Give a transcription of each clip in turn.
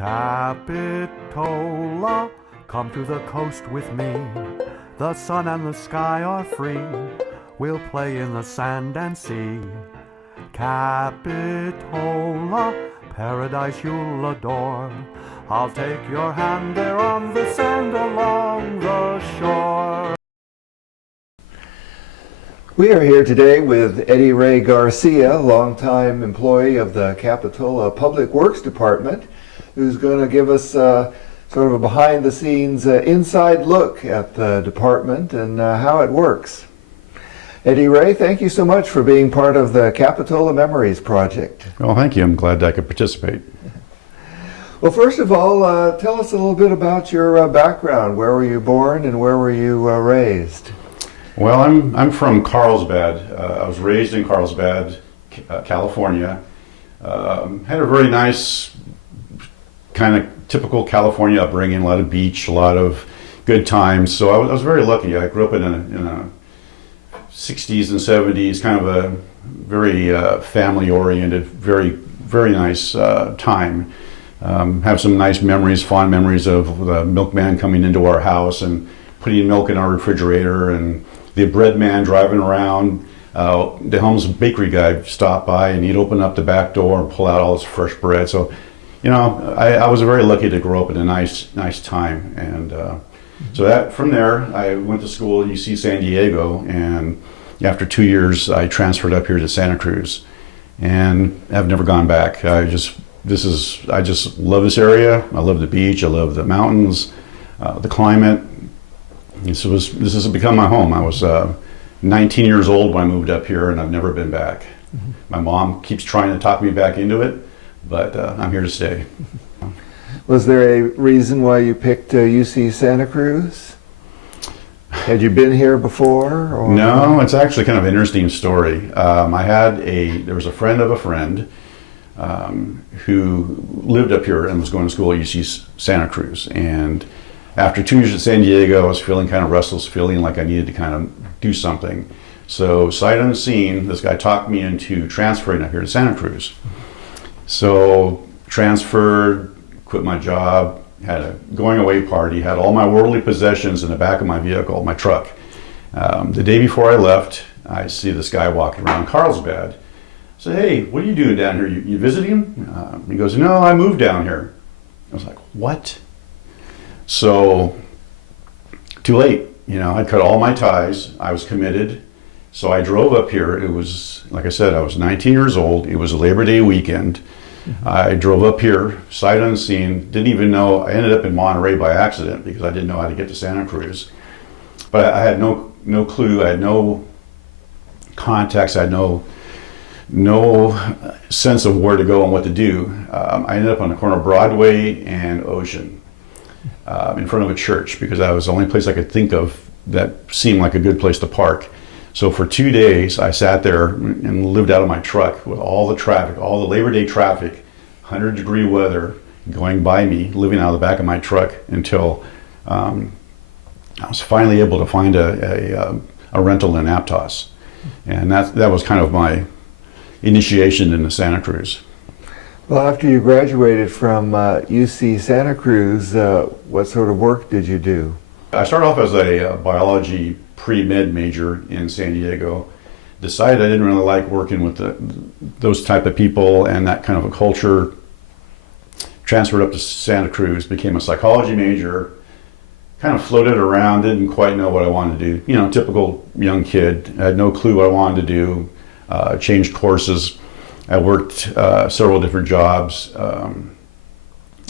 Capitola, come to the coast with me. The sun and the sky are free. We'll play in the sand and sea. Capitola, paradise you'll adore. I'll take your hand there on the sand along the shore. We are here today with Eddie Ray Garcia, longtime employee of the Capitola Public Works Department, who's going to give us sort of a behind-the-scenes inside look at the department and how it works. Eddie Ray, thank you so much for being part of the Capitola Memories Project. Well, thank you. I'm glad I could participate. Well, first of all, tell us a little bit about your background. Where were you born and where were you raised? Well, I'm from Carlsbad. I was raised in Carlsbad, California. Had a very nice, kind of typical California upbringing, a lot of beach, a lot of good times. So I was very lucky. I grew up in a 60s and 70s, kind of a very family-oriented, very nice time. Have some nice memories, fond memories of the milkman coming into our house and putting milk in our refrigerator, and the bread man driving around. The Helms bakery guy stopped by and he'd open up the back door and pull out all this fresh bread. So, you know, I was very lucky to grow up in a nice time. And so that from there, I went to school at UC San Diego, and after 2 years, I transferred up here to Santa Cruz, and I've never gone back. I just love this area. I love the beach. I love the mountains, the climate. This has become my home. I was 19 years old when I moved up here, and I've never been back. Mm-hmm. My mom keeps trying to talk me back into it, but I'm here to stay. Was there a reason why you picked UC Santa Cruz? Had you been here before? Or? No, it's actually kind of an interesting story. There was a friend of a friend who lived up here and was going to school at UC Santa Cruz, and after 2 years at San Diego, I was feeling kind of restless, feeling like I needed to kind of do something. So sight unseen, this guy talked me into transferring up here to Santa Cruz. So transferred, quit my job, had a going away party, had all my worldly possessions in the back of my vehicle, my truck. The day before I left, I see this guy walking around Carlsbad. I said, "Hey, what are you doing down here? You visiting?" He goes, "No, I moved down here." I was like, "What?" So, too late. You know, I'd cut all my ties. I was committed. So I drove up here. It was, like I said, I was 19 years old. It was a Labor Day weekend. Mm-hmm. I drove up here, sight unseen. Didn't even know. I ended up in Monterey by accident because I didn't know how to get to Santa Cruz. But I had no clue. I had no contacts. I had no sense of where to go and what to do. I ended up on the corner of Broadway and Ocean. In front of a church, because that was the only place I could think of that seemed like a good place to park. So for 2 days I sat there and lived out of my truck with all the traffic, all the Labor Day traffic, 100-degree weather going by me, living out of the back of my truck until I was finally able to find a rental in Aptos. And that was kind of my initiation into Santa Cruz. Well, after you graduated from UC Santa Cruz, what sort of work did you do? I started off as a biology pre-med major in San Diego. Decided I didn't really like working with those type of people and that kind of a culture. Transferred up to Santa Cruz, became a psychology major, kind of floated around, didn't quite know what I wanted to do. You know, typical young kid, I had no clue what I wanted to do, changed courses. I worked several different jobs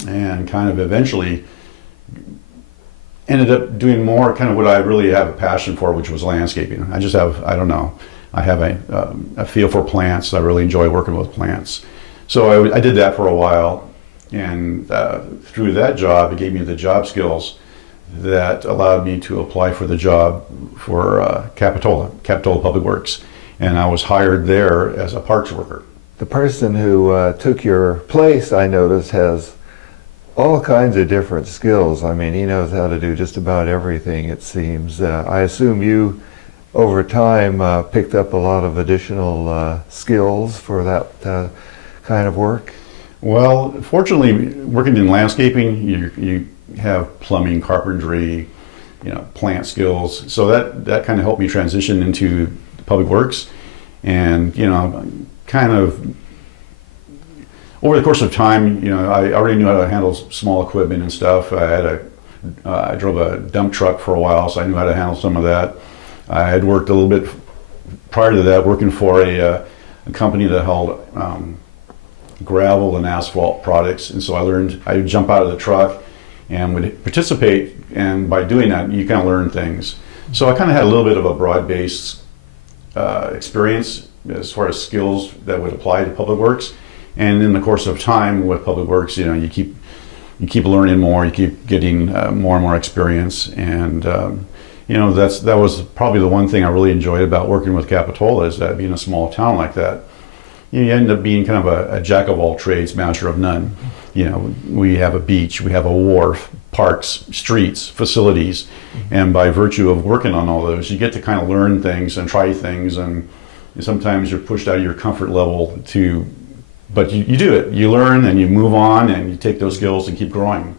and kind of eventually ended up doing more kind of what I really have a passion for, which was landscaping. I have a feel for plants. I really enjoy working with plants. So I did that for a while, and through that job, it gave me the job skills that allowed me to apply for the job for Capitola Public Works. And I was hired there as a parks worker. The person who took your place, I noticed, has all kinds of different skills. I mean, he knows how to do just about everything, it seems. I assume you, over time, picked up a lot of additional skills for that kind of work? Well, fortunately, working in landscaping, you have plumbing, carpentry, plant skills. So that kind of helped me transition into public works, and kind of over the course of time, I already knew how to handle small equipment and stuff. I drove a dump truck for a while, so I knew how to handle some of that. I had worked a little bit prior to that, working for a company that held gravel and asphalt products, and so I would jump out of the truck and would participate, and by doing that, you kind of learn things. So I kind of had a little bit of a broad-based experience as far as skills that would apply to public works. And in the course of time with public works, you keep learning more, you keep getting more and more experience, and that was probably the one thing I really enjoyed about working with Capitola, is that being a small town like that, you end up being kind of a jack of all trades, master of none. We have a beach, we have a wharf, parks, streets, facilities, and by virtue of working on all those, you get to kind of learn things and try things, and sometimes you're pushed out of your comfort level but you do it. You learn and you move on and you take those skills and keep growing.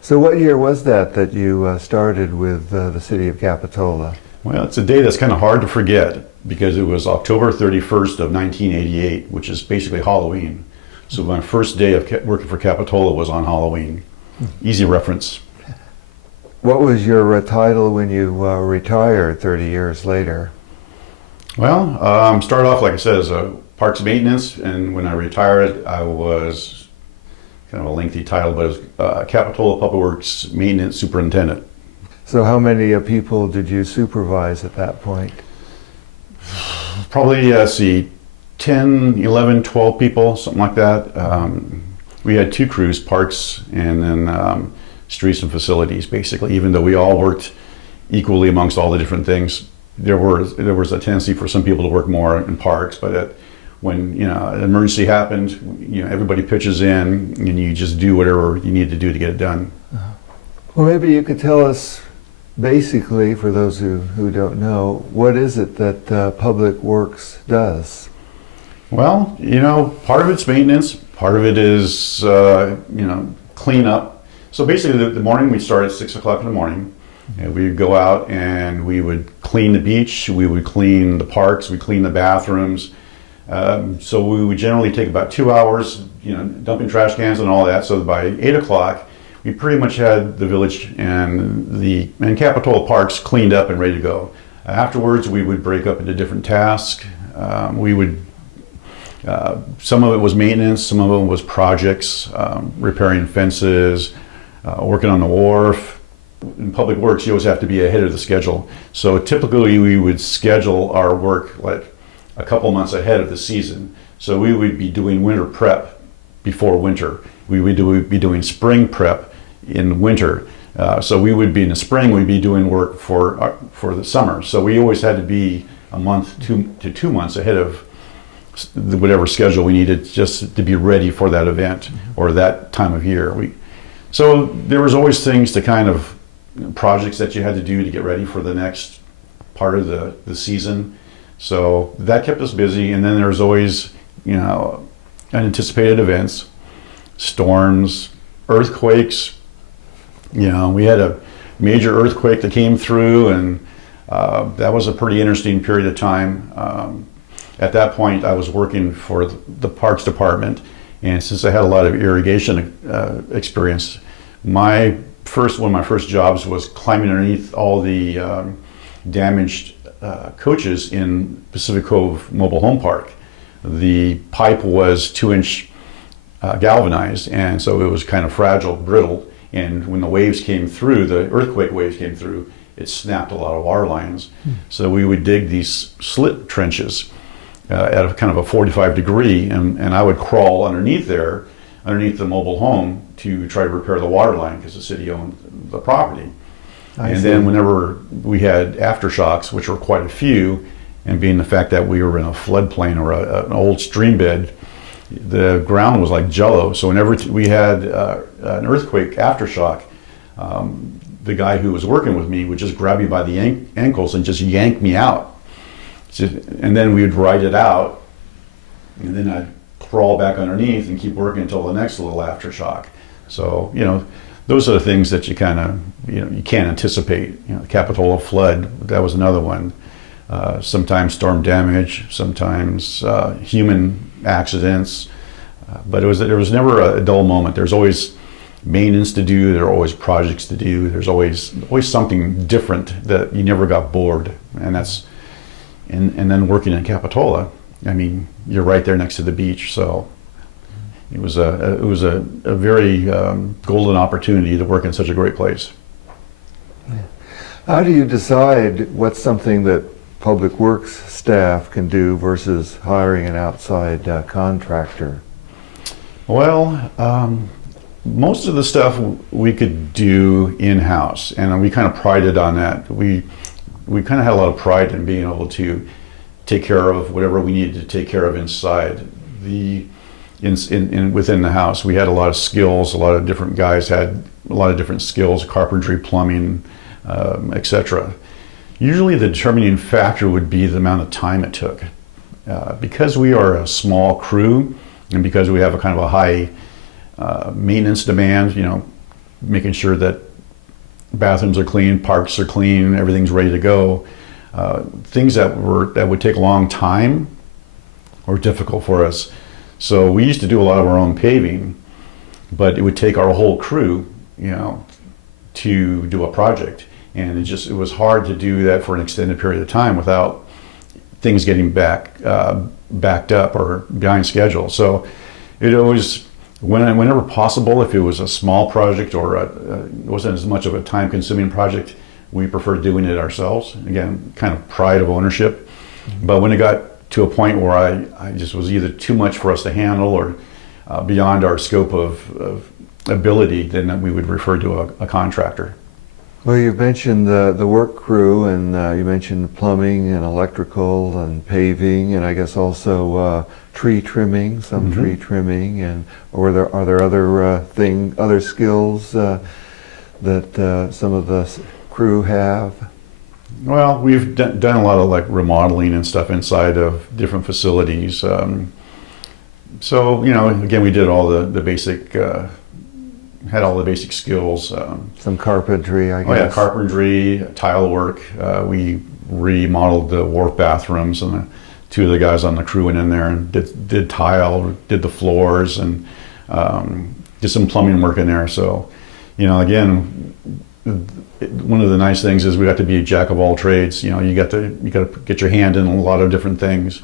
So what year was that you started with the city of Capitola? Well, it's a day that's kind of hard to forget because it was October 31st of 1988, which is basically Halloween. So my first day of working for Capitola was on Halloween. Easy reference. What was your title when you retired 30 years later? Well, started off, like I said, as a parks maintenance, and when I retired, I was kind of a lengthy title, but it was Capitola Public Works Maintenance Superintendent. So how many people did you supervise at that point? Probably, 10, 11, 12 people, something like that. We had two crews, parks and then streets and facilities, basically. Even though we all worked equally amongst all the different things, there was a tendency for some people to work more in parks, but when an emergency happened, everybody pitches in and you just do whatever you need to do to get it done. Well, maybe you could tell us basically, for those who don't know, what is it that Public Works does? Well, part of it's maintenance, part of it is cleanup. So basically the morning we'd start at 6 o'clock in the morning, and we'd go out and we would clean the beach, we would clean the parks, we'd clean the bathrooms. So we would generally take about 2 hours, dumping trash cans and all that. So by 8 o'clock, we pretty much had the village and Capitola parks cleaned up and ready to go. Afterwards, we would break up into different tasks. Some of it was maintenance, some of it was projects, repairing fences, working on the wharf. In public works, you always have to be ahead of the schedule. So typically, we would schedule our work like a couple months ahead of the season. So we would be doing winter prep before winter. We would be doing spring prep in winter. So we would be in the spring, we'd be doing work for the summer. So we always had to be a month to 2 months ahead of whatever schedule we needed just to be ready for that event or that time of year. So there was always things to kind of projects that you had to do to get ready for the next part of the season. So that kept us busy, and then there was always, unanticipated events, storms, earthquakes. We had a major earthquake that came through, and that was a pretty interesting period of time. At that point, I was working for the Parks Department, and since I had a lot of irrigation experience, one of my first jobs was climbing underneath all the damaged coaches in Pacific Cove Mobile Home Park. The pipe was 2-inch galvanized, and so it was kind of fragile, brittle, and when the waves came through, the earthquake waves came through, it snapped a lot of wire lines. So we would dig these slit trenches at a kind of a 45 degree, and I would crawl underneath the mobile home to try to repair the water line because the city owned the property. Then whenever we had aftershocks, which were quite a few, and being the fact that we were in a floodplain or an old stream bed, the ground was like jello. So whenever we had an earthquake aftershock, the guy who was working with me would just grab me by the ankles and just yank me out. And then we would ride it out, and then I'd crawl back underneath and keep working until the next little aftershock. So, you know, those are the things that you kind of, you know, you can't anticipate. You know, the Capitola flood, that was another one. Sometimes storm damage, sometimes human accidents, but there was never a dull moment. There's always maintenance to do. There are always projects to do. There's always something different that you never got bored. And that's, and then working in Capitola, I mean, you're right there next to the beach, so it was a very golden opportunity to work in such a great place. How do you decide what's something that Public Works staff can do versus hiring an outside contractor? Well, most of the stuff we could do in-house, and we kind of prided on that. We kind of had a lot of pride in being able to take care of whatever we needed to take care of inside within the house. We had a lot of skills. A lot of different guys had a lot of different skills: carpentry, plumbing, etc. Usually, the determining factor would be the amount of time it took. Because we are a small crew, and because we have a kind of a high maintenance demand, you know, making sure that bathrooms are clean, parks are clean, everything's ready to go. Things that would take a long time were difficult for us. So we used to do a lot of our own paving, but it would take our whole crew, you know, to do a project. And it was hard to do that for an extended period of time without things getting backed up or behind schedule. So it always, whenever possible, if it was a small project or it wasn't as much of a time-consuming project, we preferred doing it ourselves. Again, kind of pride of ownership. But when it got to a point where I just was either too much for us to handle or beyond our scope of ability, then we would refer to a contractor. Well, you've mentioned the work crew, and you mentioned plumbing and electrical and paving, and I guess also tree trimming, some tree trimming, and are there other skills that some of the crew have? Well, we've done a lot of like remodeling and stuff inside of different facilities. So, you know, again, we did all the basic. Had all the basic skills. Some carpentry, I guess. Oh yeah, carpentry, tile work. We remodeled the Wharf bathrooms, and two of the guys on the crew went in there and did tile, did the floors, and did some plumbing work in there. So, you know, again, one of the nice things is we got to be a jack of all trades. You know, you got to get your hand in a lot of different things.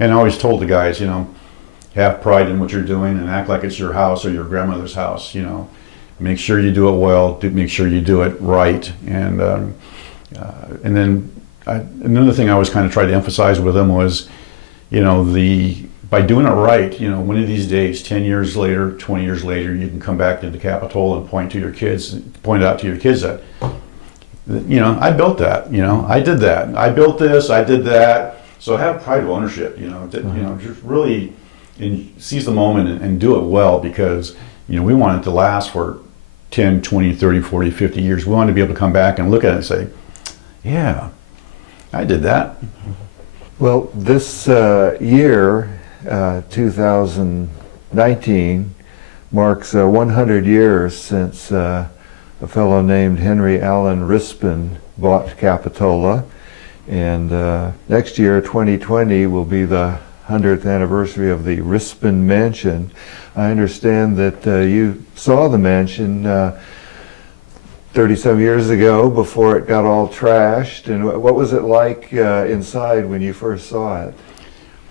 And I always told the guys, you know, have pride in what you're doing and act like it's your house or your grandmother's house. You know, make sure you do it well. Make sure you do it right. And then another thing I always kind of tried to emphasize with them was, you know, by doing it right, you know, one of these days, 10 years later, 20 years later, you can come back into Capitola and point out to your kids that, you know, I built that. You know, I did that. I built this. I did that. So have pride of ownership. You know, you know, just really. And seize the moment and do it well, because, you know, we want it to last for 10, 20, 30, 40, 50 years. We want to be able to come back and look at it and say, yeah, I did that. Well, this year, 2019, marks 100 years since a fellow named Henry Allen Rispin bought Capitola. And next year, 2020, will be the 100th anniversary of the Rispin Mansion. I understand that you saw the mansion 30-some years ago before it got all trashed. And what was it like inside when you first saw it?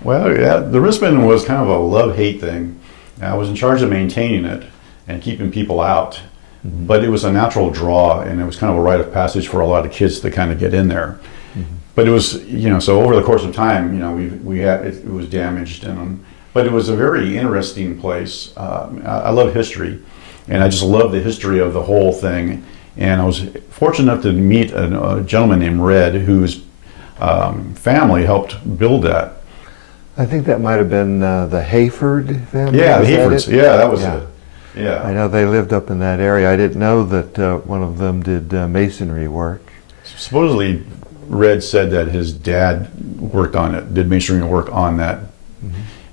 Well, yeah, the Rispin was kind of a love-hate thing. I was in charge of maintaining it and keeping people out. But it was a natural draw, and it was kind of a rite of passage for a lot of kids to kind of get in there. But it was, you know, so over the course of time, you know, it was damaged, but it was a very interesting place. I love history, and I just love the history of the whole thing. And I was fortunate enough to meet a gentleman named Red, whose family helped build that. I think that might have been the Hayford family. Yeah, the Hayfords. Yeah, that was it. Yeah. I know they lived up in that area. I didn't know that one of them did masonry work. Supposedly, Red said that his dad worked on it, did masonry work on that.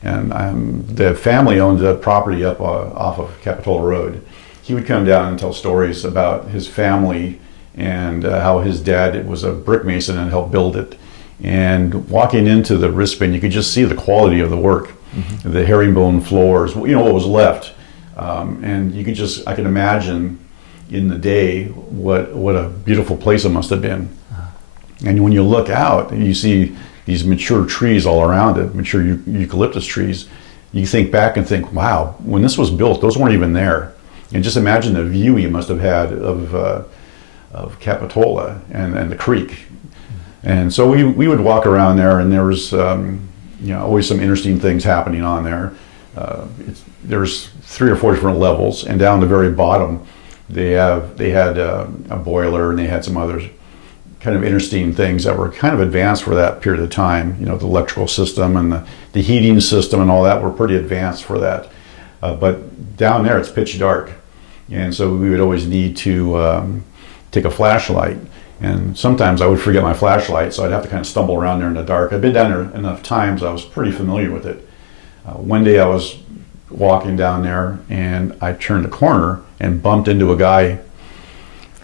and the family owned the property up off of Capitola Road. He would come down and tell stories about his family and how his dad was a brick mason and helped build it. And walking into the Rispin, you could just see the quality of the work, the herringbone floors, what was left. And you could I could imagine in the day what a beautiful place it must have been. And when you look out and you see these mature trees all around it, mature eucalyptus trees, you think back and think, wow, when this was built, those weren't even there. And just imagine the view you must have had of Capitola and the creek. And so we would walk around there, and there was always some interesting things happening on there. There's 3 or 4 different levels, and down the very bottom, they had a boiler, and they had some other kind of interesting things that were kind of advanced for that period of time. The electrical system and the heating system and all that were pretty advanced for that. But down there, it's pitch dark, and so we would always need to take a flashlight. And sometimes I would forget my flashlight, so I'd have to kind of stumble around there in the dark. I'd been down there enough times, I was pretty familiar with it. One day I was walking down there, and I turned a corner and bumped into a guy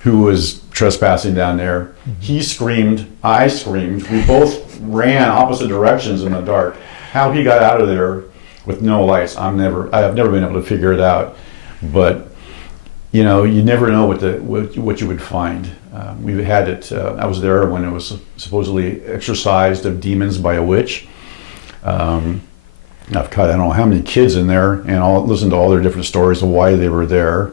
who was trespassing down there. He screamed, I screamed. We both ran opposite directions in the dark. How he got out of there with no lights, I have never been able to figure it out. But you never know what you would find. We had it. I was there when it was supposedly exorcised of demons by a witch. I've caught I don't know how many kids in there, and listened to all their different stories of why they were there.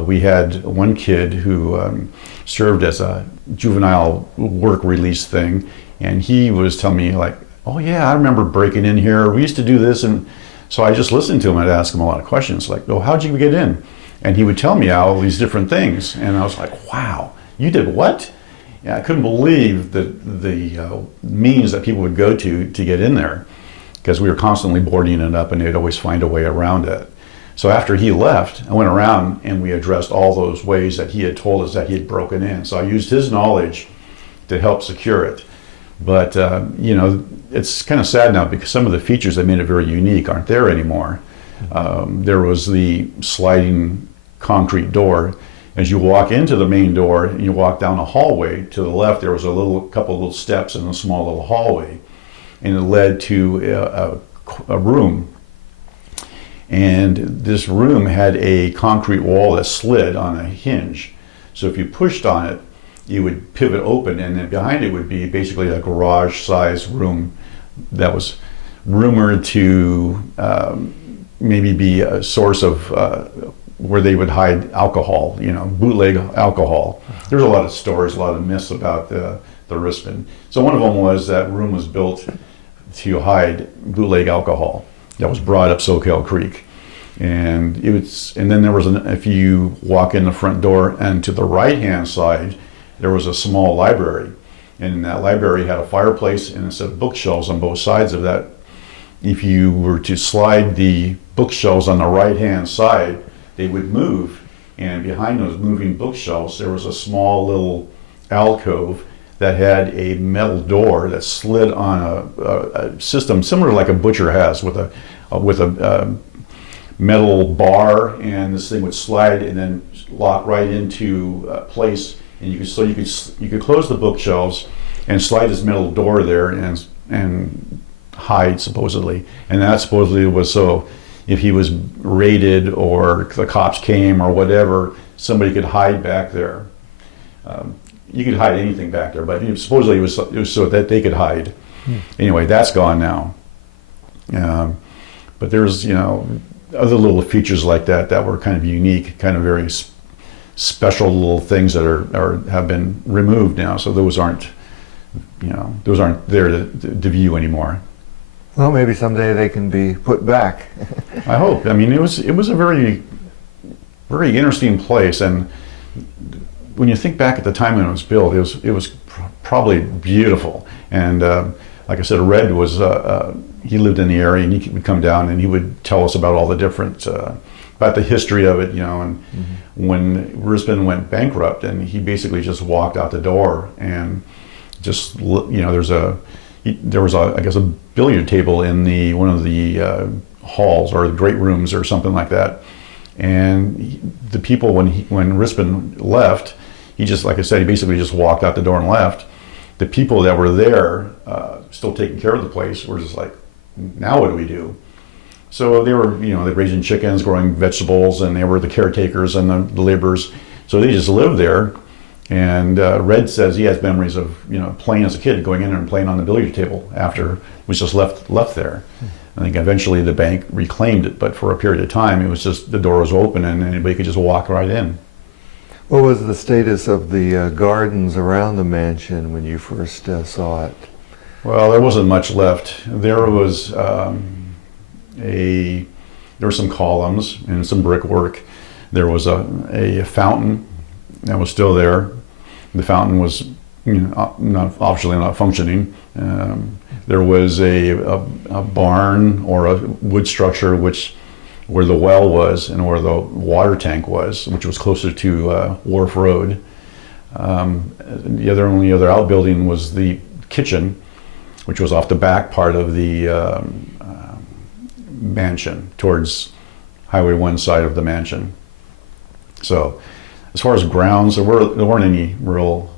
We had one kid who served as a juvenile work release thing, and he was telling me like, "Oh yeah, I remember breaking in here. We used to do this," and so I just listened to him. I'd ask him a lot of questions like, "Oh, how'd you get in?" And he would tell me all these different things, and I was like, "Wow, you did what?" Yeah, I couldn't believe the means that people would go to get in there, because we were constantly boarding it up, and they'd always find a way around it. So after he left, I went around and we addressed all those ways that he had told us that he had broken in. So I used his knowledge to help secure it. But it's kind of sad now because some of the features that made it very unique aren't there anymore. There was the sliding concrete door. As you walk into the main door and you walk down a hallway, to the left there was a couple of little steps in a small little hallway, and it led to a room. And this room had a concrete wall that slid on a hinge. So if you pushed on it, you would pivot open, and then behind it would be basically a garage-sized room that was rumored to maybe be a source of where they would hide alcohol, bootleg alcohol. There's a lot of stories, a lot of myths about the Rispin. So one of them was that room was built to hide bootleg alcohol that was brought up Soquel Creek. And then there was if you walk in the front door, and to the right-hand side, there was a small library. And that library had a fireplace and a set of bookshelves on both sides of that. If you were to slide the bookshelves on the right-hand side, they would move. And behind those moving bookshelves, there was a small little alcove that had a metal door that slid on a system similar to like a butcher has, with a metal bar, and this thing would slide and then lock right into place. And you could close the bookshelves and slide this metal door there and hide, supposedly. And that supposedly was so if he was raided or the cops came or whatever, somebody could hide back there. You could hide anything back there, but supposedly it was so that they could hide. Anyway, that's gone now. But there's other little features like that were kind of unique, kind of very special little things that have been removed now. So those aren't there to view anymore. Well, maybe someday they can be put back. I hope. I mean, it was a very, very interesting place, and when you think back at the time when it was built, it was probably beautiful. And like I said, Red was he lived in the area, and he would come down and he would tell us about all the different about the history of it, and when Rispin went bankrupt, and he basically just walked out the door, and just there's there was I guess a billiard table in one of the halls or the great rooms or something like that. And the people, when Rispin left, he just, like I said, he basically just walked out the door and left. The people that were there, still taking care of the place, were just like, now what do we do? So they were, they raising chickens, growing vegetables, and they were the caretakers and the laborers. So they just lived there. And Red says he has memories of, playing as a kid, going in there and playing on the billiard table after it was just left there. I think eventually the bank reclaimed it, but for a period of time, it was just, the door was open and anybody could just walk right in. What was the status of the gardens around the mansion when you first saw it? Well, there wasn't much left. There was there were some columns and some brickwork. There was a fountain that was still there. The fountain was obviously not functioning. There was a barn or a wood structure where the well was and where the water tank was, which was closer to Wharf Road. The only other outbuilding was the kitchen, which was off the back part of the mansion, towards Highway 1 side of the mansion. So, as far as grounds, there weren't any real.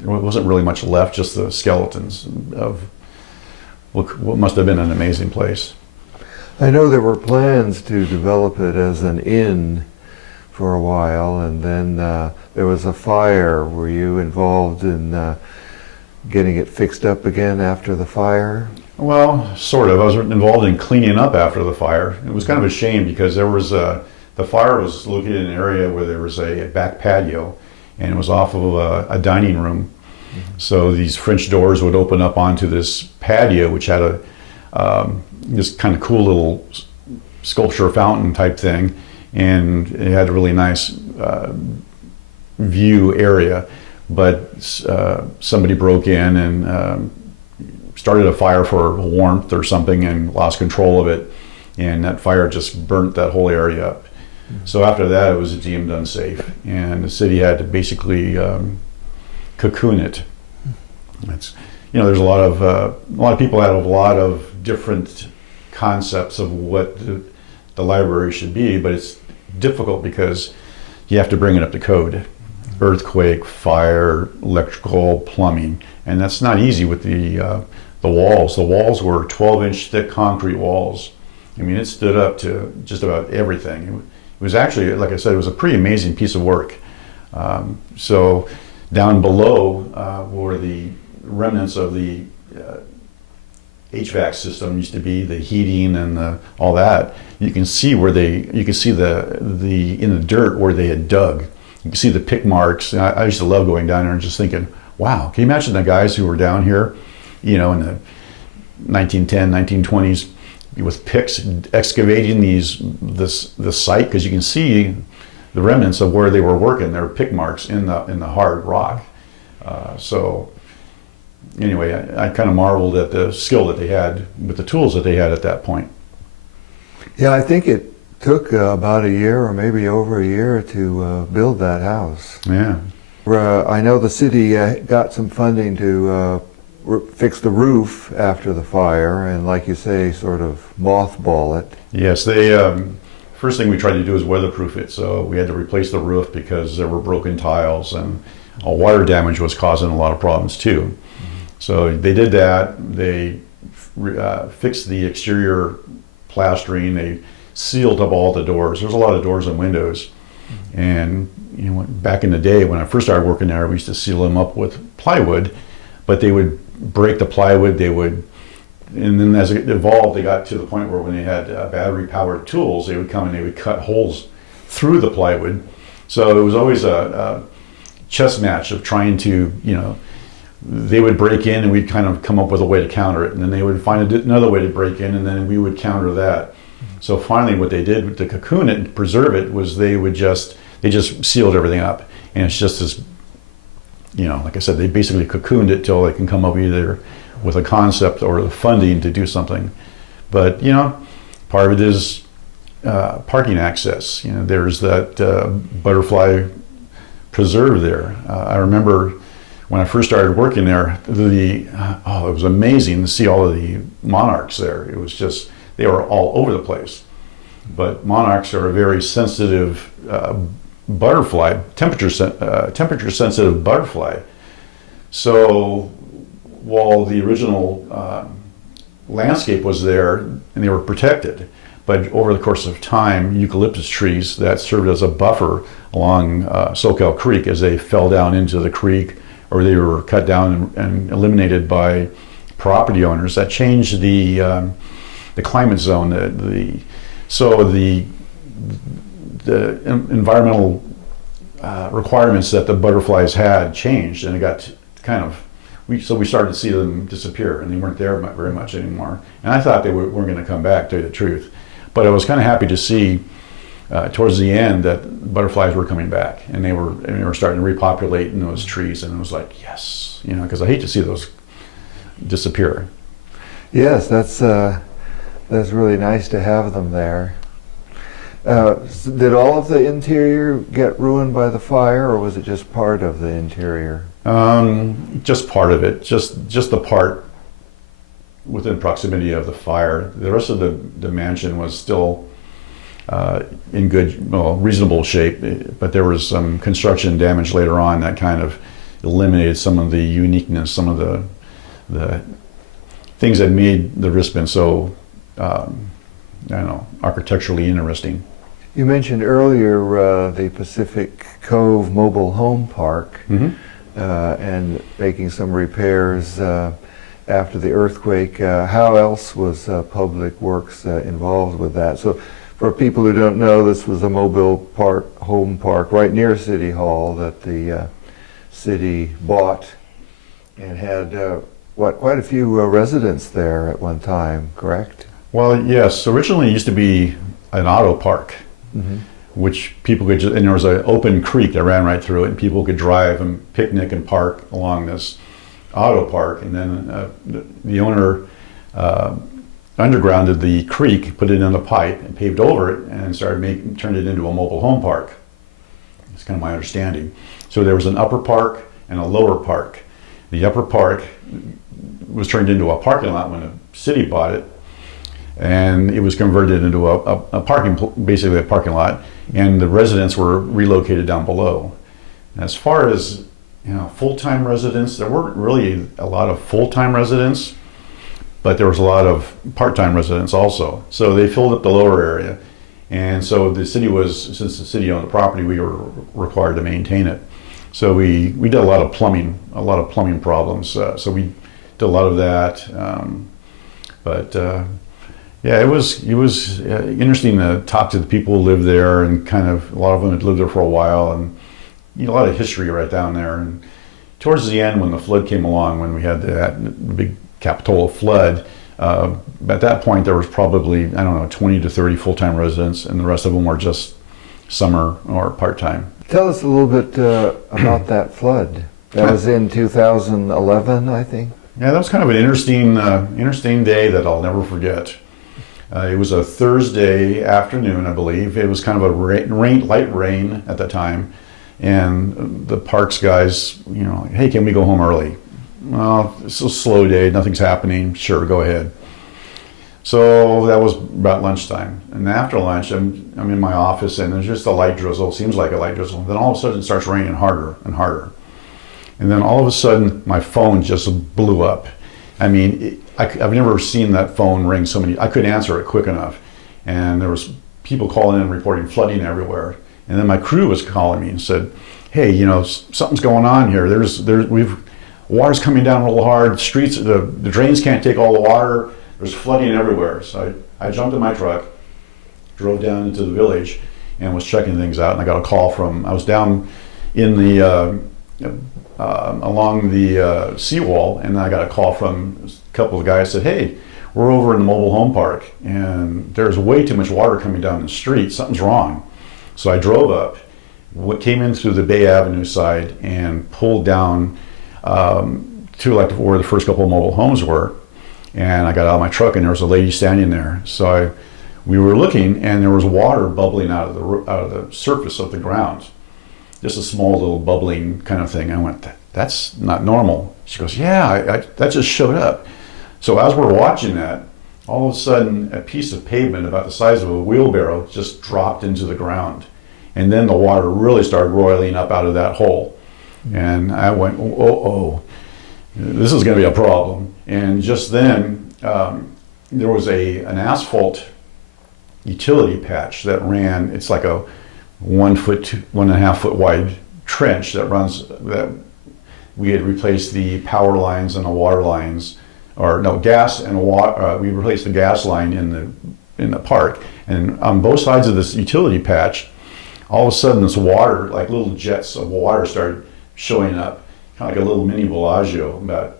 There wasn't really much left, just the skeletons of what must have been an amazing place. I know there were plans to develop it as an inn for a while, and then there was a fire. Were you involved in getting it fixed up again after the fire? Well, sort of. I was involved in cleaning up after the fire. It was kind of a shame because there was the fire was located in an area where there was a back patio, and it was off of a dining room. Mm-hmm. So these French doors would open up onto this patio, which had this kind of cool little sculpture fountain type thing, and it had a really nice view area. But somebody broke in and started a fire for warmth or something and lost control of it, and that fire just burnt that whole area up. So after that, it was deemed unsafe, and the city had to basically cocoon it. It's, there's a lot of people have a lot of different concepts of what the library should be, but it's difficult because you have to bring it up to code. Earthquake, fire, electrical, plumbing, and that's not easy with the walls. The walls were 12-inch thick concrete walls. I mean, it stood up to just about everything. It was actually, like I said, it was a pretty amazing piece of work. So down below were the remnants of the HVAC system used to be, the heating and all that. You can see the in the dirt where they had dug. You can see the pick marks. I used to love going down there and just thinking, wow, can you imagine the guys who were down here, in the 1910, 1920s with picks excavating this site, because you can see the remnants of where they were working. There were pick marks in the hard rock. So anyway, I kind of marveled at the skill that they had with the tools that they had at that point. Yeah, I think it took about a year or maybe over a year to build that house. Yeah. I know the city got some funding to fix the roof after the fire, and like you say, sort of mothball it. Yes, they first thing we tried to do is weatherproof it. So we had to replace the roof because there were broken tiles, and water damage was causing a lot of problems too. Mm-hmm. So they did that. They fixed the exterior plastering. They sealed up all the doors. There's a lot of doors and windows. Mm-hmm. And back in the day when I first started working there, we used to seal them up with plywood, but they would break the plywood. And then as it evolved, they got to the point where when they had battery-powered tools, they would come and they would cut holes through the plywood. So it was always a chess match of trying to, they would break in and we'd kind of come up with a way to counter it, and then they would find another way to break in, and then we would counter that. So finally what they did to cocoon it and preserve it was they just sealed everything up. And it's just this, like I said, they basically cocooned it till they can come up either with a concept or the funding to do something. But, part of it is parking access. There's that butterfly preserve there. I remember when I first started working there, it was amazing to see all of the monarchs there. It was just, they were all over the place. But monarchs are a very sensitive butterfly, temperature sensitive butterfly. So while the original landscape was there and they were protected, but over the course of time, eucalyptus trees that served as a buffer along Soquel Creek as they fell down into the creek, or they were cut down and eliminated by property owners, that changed the climate zone. So the environmental requirements that the butterflies had changed, and it got kind of, so we started to see them disappear, and they weren't there very much anymore. And I thought they weren't going to come back, to tell you the truth. But I was kind of happy to see towards the end that butterflies were coming back, and they were starting to repopulate in those trees, and it was like, yes, because I hate to see those disappear. Yes, that's really nice to have them there. Did all of the interior get ruined by the fire, or was it just part of the interior? Just part of it, just the part within proximity of the fire. The rest of the mansion was still in good, reasonable shape, but there was some construction damage later on that kind of eliminated some of the uniqueness, some of the things that made the Rispin so, architecturally interesting. You mentioned earlier the Pacific Cove Mobile Home Park, and making some repairs after the earthquake. How else was Public Works involved with that? So for people who don't know, this was a mobile home park right near City Hall that the city bought, and had quite a few residents there at one time, correct? Well, yes. Originally it used to be an auto park, which people could and there was an open creek that ran right through it, and people could drive and picnic and park along this auto park. And then the owner undergrounded the creek, put it in a pipe, and paved over it, and turned it into a mobile home park. That's kind of my understanding. So there was an upper park and a lower park. The upper park was turned into a parking lot when the city bought it, and it was converted into basically a parking lot, and the residents were relocated down below. And as far as full-time residents, there weren't really a lot of full-time residents, but there was a lot of part-time residents also. So they filled up the lower area, and so the city since the city owned the property, we were required to maintain it. So we did a lot of plumbing problems. So we did a lot of that, yeah, it was interesting to talk to the people who lived there, and kind of a lot of them had lived there for a while, and a lot of history right down there. And towards the end, when the flood came along, when we had that big Capitola flood, at that point there was probably 20 to 30 full-time residents, and the rest of them were just summer or part-time. Tell us a little bit about that flood. That was in 2011, I think. Yeah, that was kind of an interesting day that I'll never forget. It was a Thursday afternoon, I believe. It was kind of a light rain at the time, and the parks guys, hey, can we go home early? Well, it's a slow day, nothing's happening. Sure, go ahead. So that was about lunchtime, and after lunch, I'm in my office, and there's just a light drizzle. Seems like a light drizzle. Then all of a sudden, it starts raining harder and harder, and then all of a sudden, my phone just blew up. I mean, I've never seen that phone ring so many. I couldn't answer it quick enough, and there was people calling in reporting flooding everywhere. And then my crew was calling me and said, "Hey, something's going on here. Water's coming down real hard. Streets, the drains can't take all the water. There's flooding everywhere." So I jumped in my truck, drove down into the village, and was checking things out. And I got a call I was down in the along the Seawall, and I got a call from a couple of guys said, "Hey, we're over in the mobile home park, and there's way too much water coming down the street. Something's wrong." So I drove up, came in through the Bay Avenue side, and pulled down to where the first couple of mobile homes were. And I got out of my truck, and there was a lady standing there. So we were looking, and there was water bubbling out of the surface of the ground. Just a small little bubbling kind of thing. I went, that's not normal. She goes, yeah, that just showed up. So as we're watching that, all of a sudden a piece of pavement about the size of a wheelbarrow just dropped into the ground. And then the water really started roiling up out of that hole. And I went, oh, this is going to be a problem. And just then, there was an asphalt utility patch that ran. It's like a 1 foot, 1.5 foot wide trench that runs. That we had replaced the power lines and the water lines, or no, gas and water. We replaced the gas line in the park. And on both sides of this utility patch, all of a sudden, this water, like little jets of water, started showing up, kind of like a little mini Bellagio, about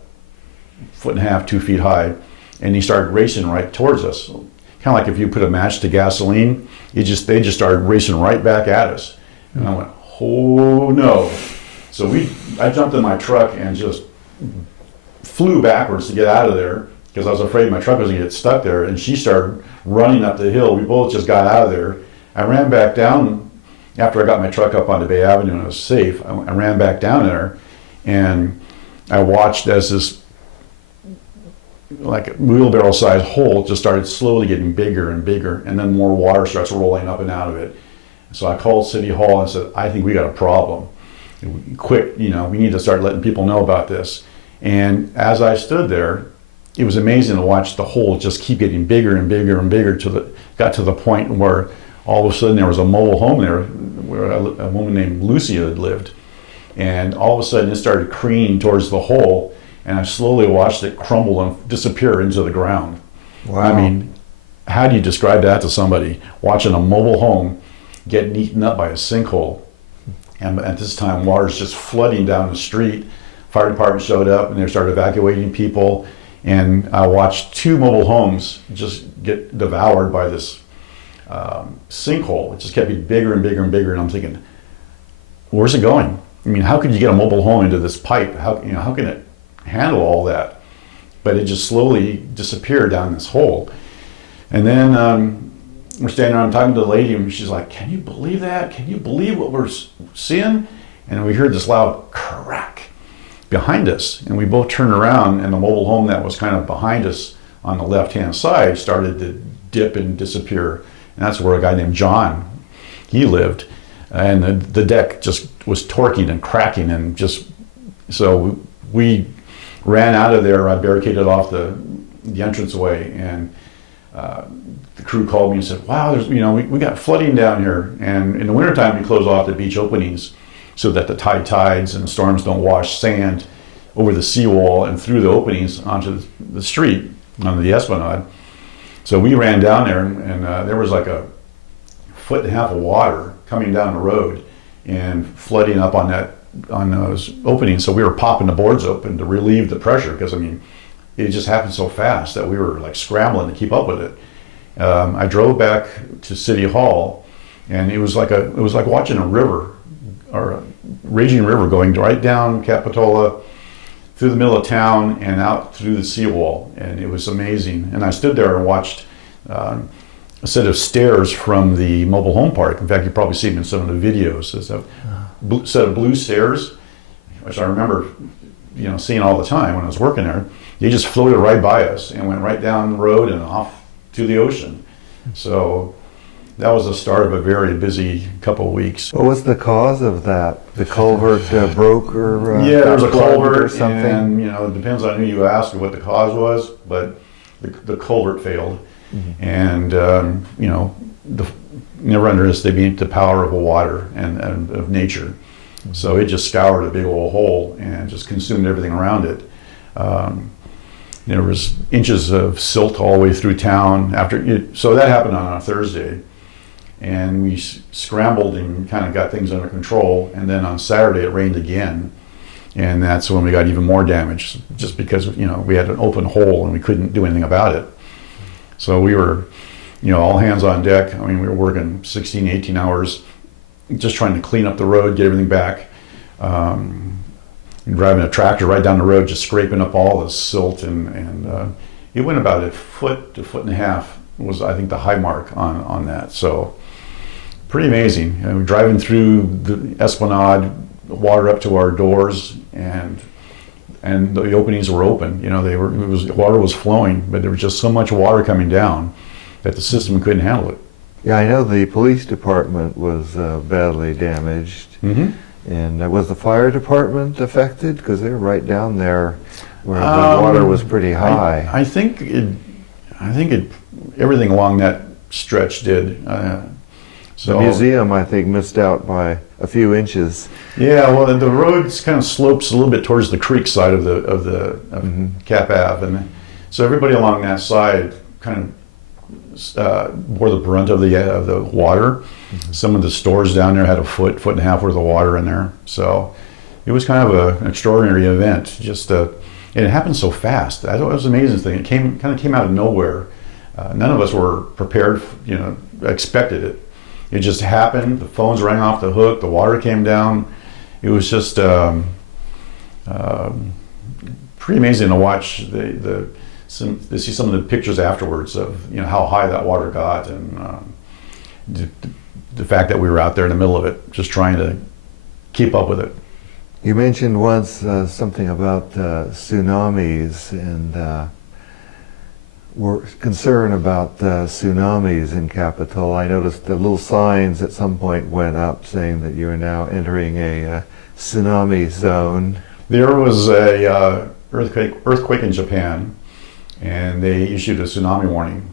1.5 feet, 2 feet high, and he started racing right towards us. Kind of like if you put a match to gasoline, they just started racing right back at us. And I went, oh no. So I jumped in my truck and just flew backwards to get out of there because I was afraid my truck was going to get stuck there, and she started running up the hill. We both just got out of there. I ran back down after I got my truck up onto Bay Avenue and it was safe. I ran back down there, and I watched as this like wheelbarrow-sized hole just started slowly getting bigger and bigger, and then more water starts rolling up and out of it. So I called City Hall and said, I think we got a problem. Quick, we need to start letting people know about this. And as I stood there, it was amazing to watch the hole just keep getting bigger and bigger and bigger got to the point where all of a sudden there was a mobile home there where a woman named Lucy had lived. And all of a sudden it started careening towards the hole, and I slowly watched it crumble and disappear into the ground. Wow. I mean, how do you describe that to somebody? Watching a mobile home get eaten up by a sinkhole. And at this time, water's just flooding down the street. Fire department showed up and they started evacuating people. And I watched 2 mobile homes just get devoured by this sinkhole. It just kept getting bigger and bigger and bigger. And I'm thinking, where's it going? I mean, how could you get a mobile home into this pipe? How can it handle all that? But it just slowly disappeared down this hole. And then we're standing around talking to the lady, and she's like, can you believe that? Can you believe what we're seeing? And we heard this loud crack behind us, and we both turned around, and the mobile home that was kind of behind us on the left-hand side started to dip and disappear. And that's where a guy named John, he lived. And the deck just was torquing and cracking, and just, so we ran out of there. I barricaded off the entranceway, and the crew called me and said, wow, there's, we got flooding down here. And in the wintertime, we close off the beach openings so that the high tides and storms don't wash sand over the seawall and through the openings onto the street, onto the Esplanade. So we ran down there, and there was like 1.5 feet of water coming down the road and flooding up on those openings. So we were popping the boards open to relieve the pressure, because it just happened so fast that we were like scrambling to keep up with it. I drove back to City Hall, and it was like watching a river, or a raging river, going right down Capitola, through the middle of town and out through the seawall, and it was amazing. And I stood there and watched a set of stairs from the mobile home park. In fact, you probably see them in some of the videos. There's a set of blue stairs, which I remember seeing all the time when I was working there. They just floated right by us and went right down the road and off to the ocean. So that was the start of a very busy couple of weeks. What was the cause of that? The culvert broke, or yeah, there was a culvert culvert, or something? and it depends on who you ask what the cause was, but the culvert failed. Mm-hmm. And never underestimate the power of water and of nature. Mm-hmm. So it just scoured a big old hole and just consumed everything around it. There was inches of silt all the way through town so that happened on a Thursday, and we scrambled and kind of got things under control. And then on Saturday it rained again, and that's when we got even more damage, just because we had an open hole and we couldn't do anything about it. So we were all hands on deck. I mean, we were working 16, 18 hours just trying to clean up the road, get everything back. Driving a tractor right down the road, just scraping up all the silt, and it went about 1 foot to 1.5 feet was, I think, the high mark on that. So pretty amazing. Driving through the Esplanade, water up to our doors, and the openings were open. You know, water was flowing, but there was just so much water coming down that the system couldn't handle it. Yeah, I know the police department was badly damaged. Mm-hmm. And was the fire department affected? Because they were right down there where the water was pretty high. I think everything along that stretch did. The museum, I think, missed out by a few inches. Yeah, well, the road kind of slopes a little bit towards the creek side of Cap Ave, and so everybody along that side kind of bore the brunt of the water. Mm-hmm. Some of the stores down there had a foot and a half worth of water in there, so it was kind of an extraordinary event. And it happened so fast. I thought it was an amazing thing. It kind of came out of nowhere. None of us were prepared, expected it. It just happened. The phones rang off the hook. The water came down. It was just pretty amazing to watch. To see some of the pictures afterwards of how high that water got, and the fact that we were out there in the middle of it, just trying to keep up with it. You mentioned once something about tsunamis, and were concerned about tsunamis in Capitola. I noticed the little signs at some point went up saying that you are now entering a tsunami zone. There was a earthquake in Japan, and they issued a tsunami warning,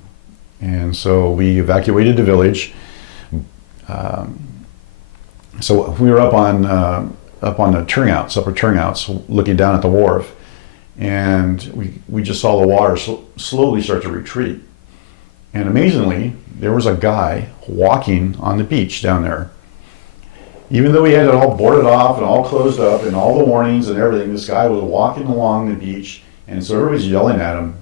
and so we evacuated the village. So we were up on the turnouts, upper turnouts, looking down at the wharf. And we just saw the water slowly start to retreat. And amazingly, there was a guy walking on the beach down there. Even though he had it all boarded off and all closed up and all the warnings and everything, this guy was walking along the beach, and so everybody's yelling at him.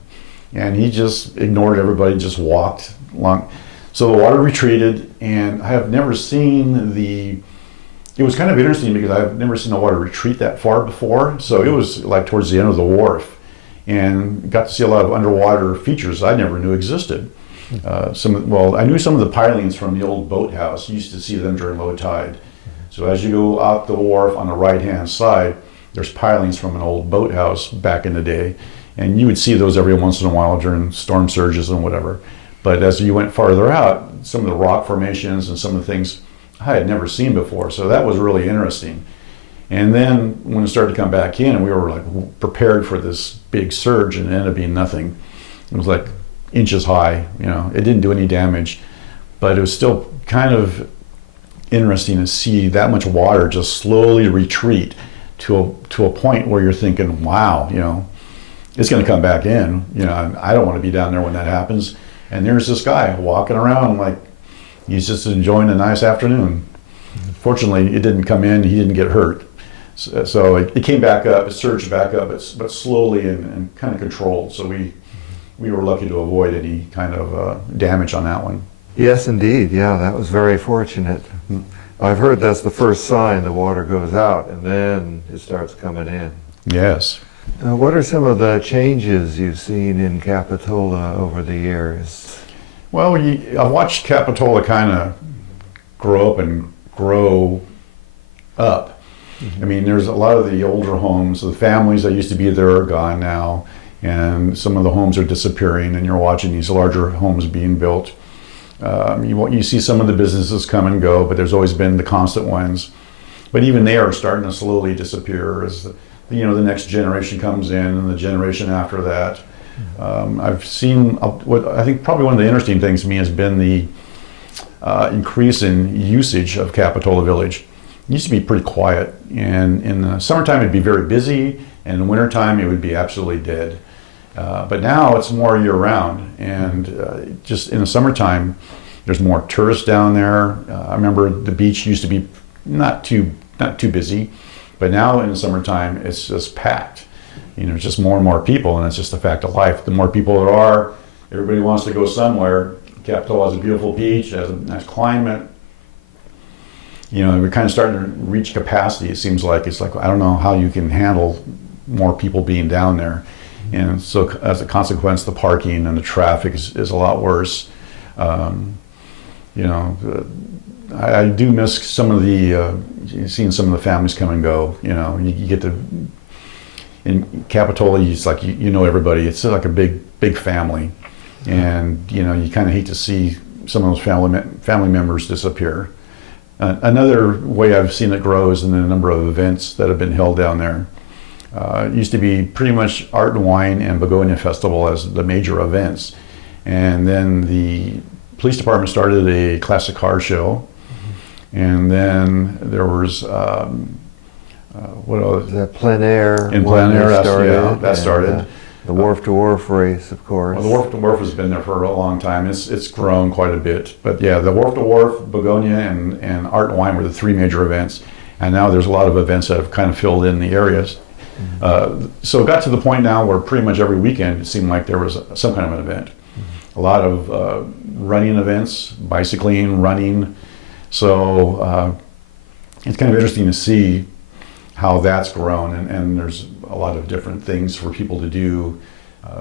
And he just ignored everybody, just walked along. So the water retreated, and I have never seen it was kind of interesting because I've never seen the water retreat that far before. So it was like towards the end of the wharf, and got to see a lot of underwater features I never knew existed. I knew some of the pilings from the old boathouse. You used to see them during low tide. So as you go out the wharf on the right-hand side, there's pilings from an old boathouse back in the day, and you would see those every once in a while during storm surges and whatever. But as you went farther out, some of the rock formations and some of the things I had never seen before, so that was really interesting. And then when it started to come back in, we were like prepared for this big surge, and it ended up being nothing. It was like inches high, it didn't do any damage, but it was still kind of interesting to see that much water just slowly retreat to a point where you're thinking, wow, it's going to come back in. I don't want to be down there when that happens. And there's this guy walking around like he's just enjoying a nice afternoon. Fortunately, it didn't come in. He didn't get hurt. So it came back up. It surged back up, but slowly and kind of controlled. So we were lucky to avoid any kind of damage on that one. Yes, indeed. Yeah, that was very fortunate. I've heard that's the first sign the water goes out, and then it starts coming in. Yes. What are some of the changes you've seen in Capitola over the years? Well, I've watched Capitola kind of grow up and grow up. Mm-hmm. I mean, there's a lot of the older homes, the families that used to be there are gone now, and some of the homes are disappearing, and you're watching these larger homes being built. You see some of the businesses come and go, but there's always been the constant ones. But even they are starting to slowly disappear as the next generation comes in, and the generation after that. I've seen what I think probably one of the interesting things to me has been the increase in usage of Capitola Village. It used to be pretty quiet, and in the summertime it'd be very busy, and in the wintertime it would be absolutely dead. But now it's more year-round, and just in the summertime there's more tourists down there. I remember the beach used to be not too busy, but now in the summertime it's just packed. It's just more and more people, and it's just a fact of life. The more people there are, everybody wants to go somewhere. Capitola has a beautiful beach, has a nice climate. We're kind of starting to reach capacity. It seems like it's like I don't know how you can handle more people being down there, and so as a consequence, the parking and the traffic is a lot worse. you know, I do miss some of the seeing some of the families come and go. You know, you get to in Capitola, it's like you know everybody. It's like a big family, and you know you kind of hate to see some of those family members disappear. Another way I've seen it grow is in the number of events that have been held down there. It used to be pretty much Art and Wine and Begonia Festival as the major events, and then the police department started a classic car show, and then there was what else? The plein air. In plein air, that started. The Wharf to Wharf race, of course. Well, the Wharf to Wharf has been there for a long time. It's grown quite a bit. But yeah, the Wharf to Wharf, Begonia, and Art and Wine were the three major events. And now there's a lot of events that have kind of filled in the areas. So it got to the point now where pretty much every weekend it seemed like there was some kind of an event. A lot of running events, bicycling, running. So it's kind of interesting to see how that's grown, and there's a lot of different things for people to do.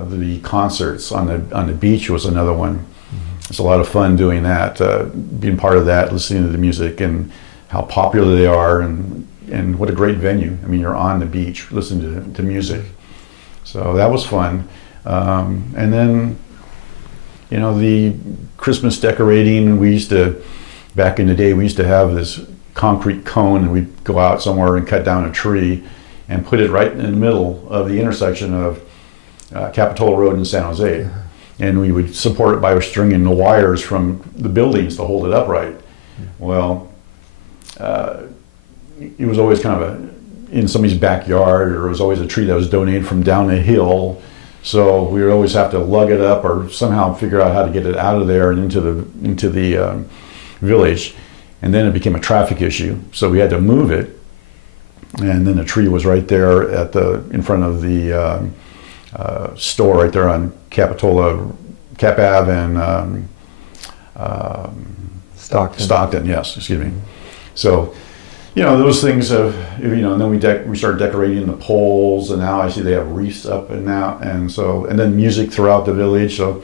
The concerts on the beach was another one. It's a lot of fun doing that, being part of that, listening to the music and how popular they are, and what a great venue. I mean, you're on the beach listening to music. So that was fun. And then, you know, the Christmas decorating, back in the day, we used to have this concrete cone, and we'd go out somewhere and cut down a tree and put it right in the middle of the intersection of Capitola Road and San Jose. And we would support it by stringing the wires from the buildings to hold it upright. Well, it was always kind of in somebody's backyard, or it was always a tree that was donated from down a hill. So we would always have to lug it up or somehow figure out how to get it out of there and into the village. And then it became a traffic issue, so we had to move it. And then the tree was right there in front of the store right there on Capitola, Cap Ave and Stockton, yes, excuse me. So, you know, those things have, you know, and then we started decorating the poles, and now I see they have wreaths up and now, and then music throughout the village. So,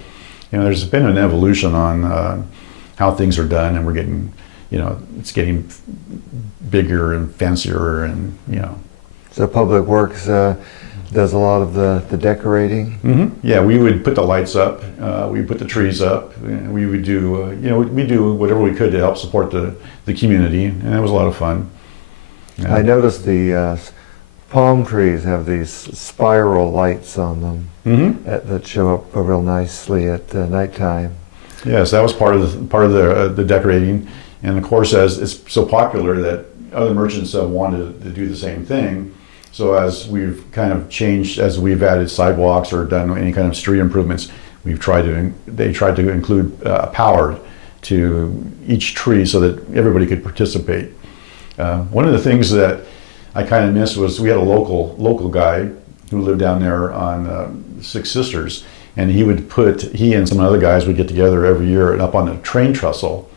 you know, there's been an evolution on how things are done, and we're getting, you know, it's getting bigger and fancier, and, you know. So Public Works does a lot of the decorating? Mm-hmm. Yeah, we would put the lights up, we put the trees up, and we would do, you know, we do whatever we could to help support the community, and it was a lot of fun. Yeah. I noticed the palm trees have these spiral lights on them that show up real nicely at nighttime. Yes, that was part of the decorating. And of course, as it's so popular that other merchants have wanted to do the same thing. So as we've kind of changed, as we've added sidewalks or done any kind of street improvements, they tried to include power to each tree so that everybody could participate. One of the things that I kind of missed was we had a local guy who lived down there on Six Sisters, and he and some other guys would get together every year, and up on the train trestle,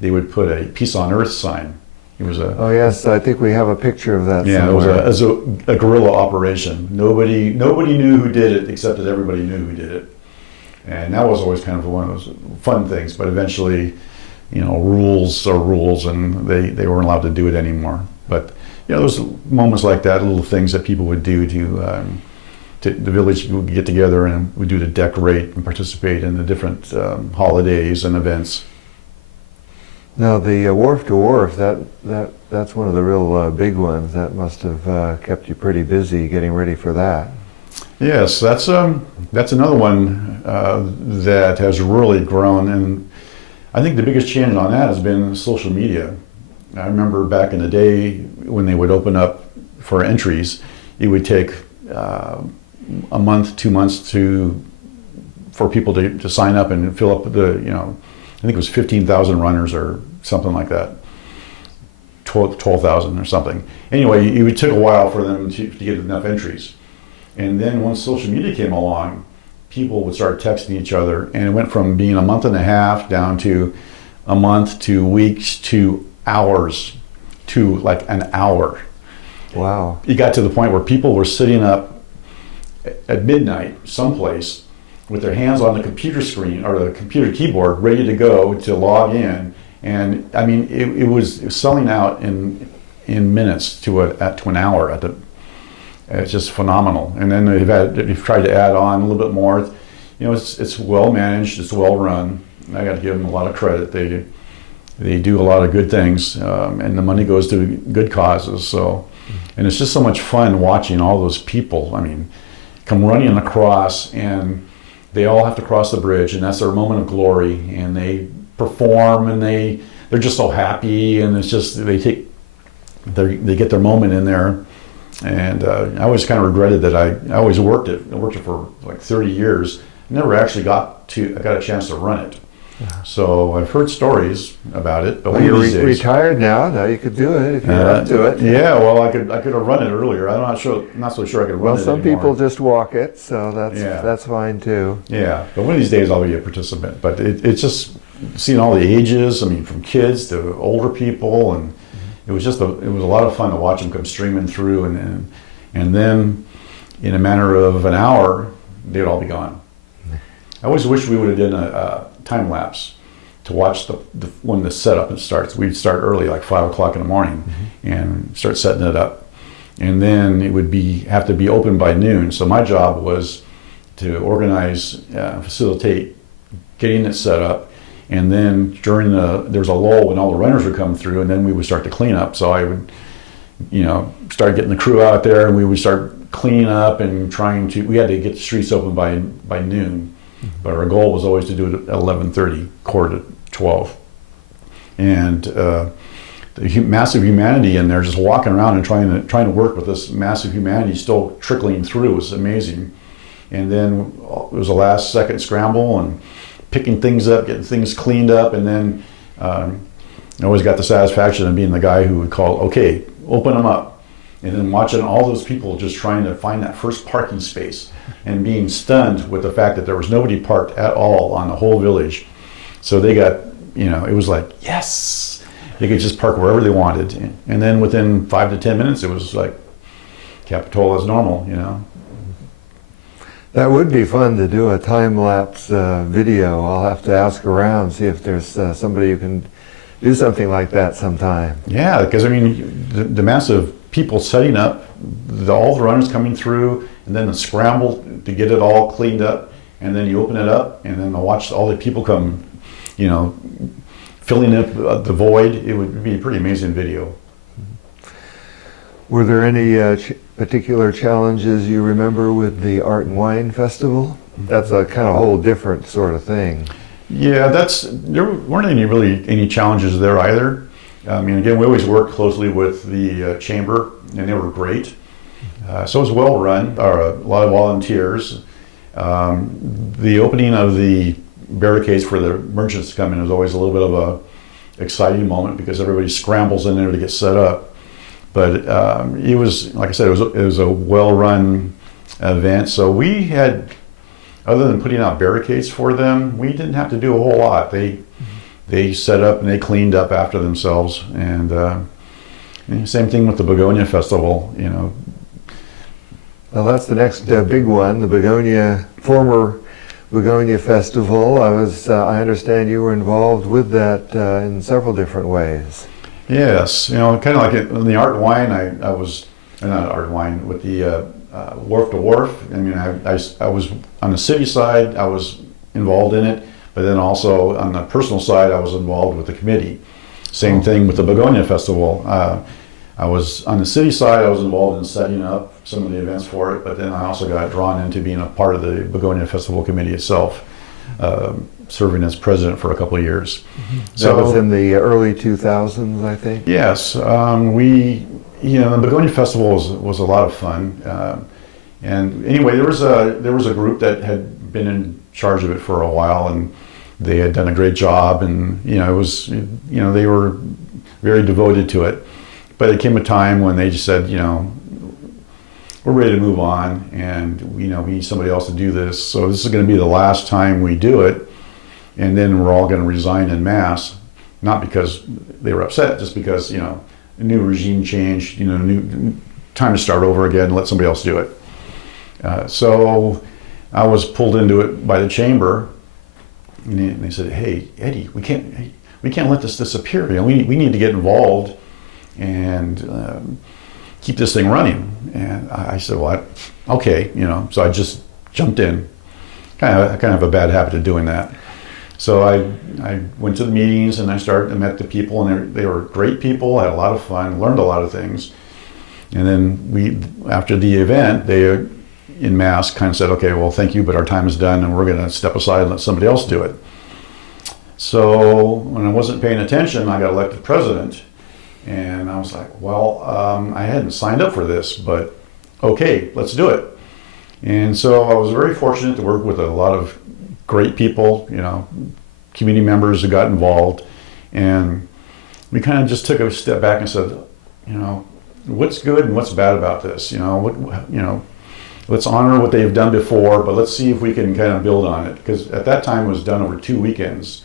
they would put a Peace on Earth sign. It was oh yes, I think we have a picture of that. Yeah, somewhere. It was a guerrilla operation. Nobody knew who did it, except that everybody knew who did it. And that was always kind of one of those fun things. But eventually, you know, rules are rules, and they weren't allowed to do it anymore. But you know, those moments like that, little things that people would do to the village would get together and would do to decorate and participate in the different holidays and events. Now the Wharf to Wharf, that's one of the real big ones. That must have kept you pretty busy getting ready for that. Yes, that's another one that has really grown, and I think the biggest change on that has been social media. I remember back in the day when they would open up for entries, it would take a month, 2 months for people to sign up and fill up I think it was 15,000 runners or something like that, 12,000 or something. Anyway, it would take a while for them to get enough entries. And then once social media came along, people would start texting each other, and it went from being a month and a half down to a month to weeks to hours to like an hour. Wow. It got to the point where people were sitting up at midnight someplace with their hands on the computer screen or the computer keyboard, ready to go to log in. And I mean, it was selling out in minutes to an hour. It's just phenomenal. And then they've tried to add on a little bit more. You know, it's well managed, it's well run. I got to give them a lot of credit. They do a lot of good things, and the money goes to good causes. So, and it's just so much fun watching all those people. I mean, come running across, and they all have to cross the bridge, and that's their moment of glory. And they perform, and they're just so happy, and it's just they get their moment in there. And I always kind of regretted that I always worked it. I worked it for like 30 years. Never actually got a chance to run it. Yeah. So I've heard stories about it. But well, you're retired now. Now you could do it if you're up to it. Yeah, well, I could have run it earlier. I'm not so sure I could run it. Well, some anymore. people just walk it, so that's fine too. Yeah, but one of these days I'll be a participant. But it's just seeing all the ages. I mean, from kids to older people, and it was a lot of fun to watch them come streaming through, and then in a matter of an hour they'd all be gone. I always wish we would have done a time lapse to watch when the setup starts. We'd start early, like 5 o'clock in the morning, and start setting it up, and then it would have to be open by noon. So my job was to organize, facilitate getting it set up, and then there was a lull when all the runners would come through, and then we would start the cleanup. So I would, start getting the crew out there, and we would start cleaning up and we had to get the streets open by noon. But our goal was always to do it at 11:30, quarter to 12. And the massive humanity in there, just walking around and trying to work with this massive humanity still trickling through was amazing. And then it was a last second scramble and picking things up, getting things cleaned up, and then I always got the satisfaction of being the guy who would call, okay, open them up. And then watching all those people just trying to find that first parking space and being stunned with the fact that there was nobody parked at all on the whole village. So they got, it was like, yes, they could just park wherever they wanted. And then within 5 to 10 minutes, it was like Capitola as normal, That would be fun to do a time-lapse video. I'll have to ask around, see if there's somebody who can do something like that sometime. Yeah, because the massive people setting up, all the runners coming through, and then the scramble to get it all cleaned up, and then you open it up, and then watch all the people come, filling up the void. It would be a pretty amazing video. Were there any particular challenges you remember with the Art and Wine Festival? That's a kind of whole different sort of thing. Yeah, there weren't any challenges there either. I mean, again, we always worked closely with the chamber, and they were great. So it was well run, a lot of volunteers. The opening of the barricades for the merchants to come in is always a little bit of a exciting moment because everybody scrambles in there to get set up. But it was, like I said, it was a well-run event. So we had, other than putting out barricades for them, we didn't have to do a whole lot. They set up and they cleaned up after themselves, and same thing with the Begonia Festival. Well, that's the next big one, the former Begonia Festival. I understand you were involved with that in several different ways. Yes, kind of like in the Art and Wine. I was not Art and Wine with the Wharf to Wharf. I mean, I was on the city side. I was involved in it. But then also on the personal side, I was involved with the committee. Same thing with the Begonia Festival. I was on the city side, I was involved in setting up some of the events for it, but then I also got drawn into being a part of the Begonia Festival committee itself, serving as president for a couple of years. That was in the early 2000s, I think? Yes. The Begonia Festival was a lot of fun. And anyway, there was a group that had been in charge of it for a while, and they had done a great job, and it was they were very devoted to it. But it came a time when they just said, we're ready to move on, and we need somebody else to do this. So this is going to be the last time we do it, and then we're all going to resign en masse, not because they were upset, just because a new regime change, new time to start over again, and let somebody else do it. So I was pulled into it by the chamber, and they said, "Hey, Eddie, we can't let this disappear. You know, we need to get involved and keep this thing running." And I said, "Well, okay, you know." So I just jumped in. I kind of have a bad habit of doing that. So I went to the meetings and I met the people, and they were great people. I had a lot of fun, learned a lot of things. And then after the event, they in mass kind of said, "Okay, well, thank you, but our time is done, and we're going to step aside and let somebody else do it." So when I wasn't paying attention, I got elected president, and I was like, "Well, I hadn't signed up for this, but okay, let's do it." And so I was very fortunate to work with a lot of great people, you know, community members who got involved, and we kind of just took a step back and said, you know, what's good and what's bad about this? You know, let's honor what they've done before, but let's see if we can kind of build on it. Because at that time it was done over 2 weekends,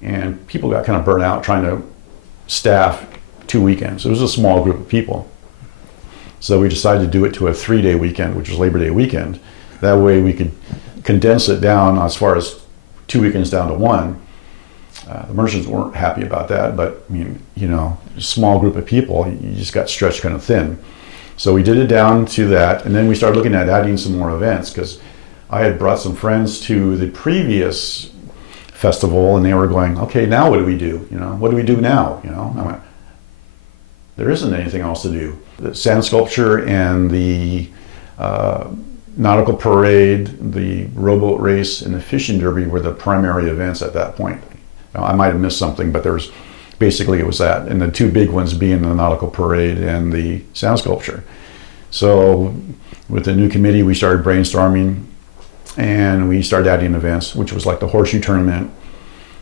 and people got kind of burnt out trying to staff 2 weekends. It was a small group of people. So we decided to do it to a 3-day weekend, which was Labor Day weekend. That way we could condense it down as far as 2 weekends down to one. The merchants weren't happy about that, but I mean, you know, a small group of people, you just got stretched kind of thin. So we did it down to that, and then we started looking at adding some more events, because I had brought some friends to the previous festival, and they were going, "Okay, now what do we do? You know, what do we do now?" You know, I went, there isn't anything else to do. The sand sculpture and the nautical parade, the rowboat race, and the fishing derby were the primary events at that point. Now, I might have missed something, but basically it was that. And the two big ones being the nautical parade and the sand sculpture. So with the new committee, we started brainstorming, and we started adding events, which was like the horseshoe tournament,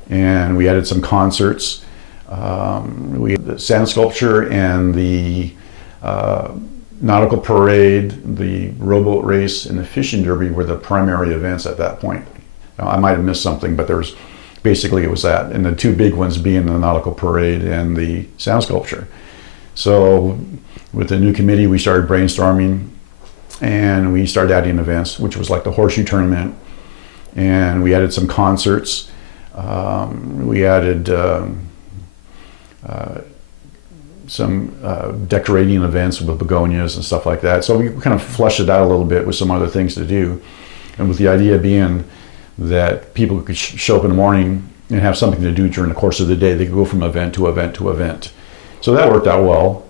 and we added some concerts. We had the sand sculpture and the nautical parade, the rowboat race, and the fishing derby were the primary events at that point. Now, I might have missed something, but basically it was that. And the two big ones being the nautical parade and the sand sculpture. So with the new committee, we started brainstorming, and we started adding events, which was like the horseshoe tournament, and we added some concerts. We added some decorating events with begonias and stuff like that. So we kind of fleshed it out a little bit with some other things to do. And with the idea being that people could show up in the morning and have something to do during the course of the day. They could go from event to event to event. So that worked out well.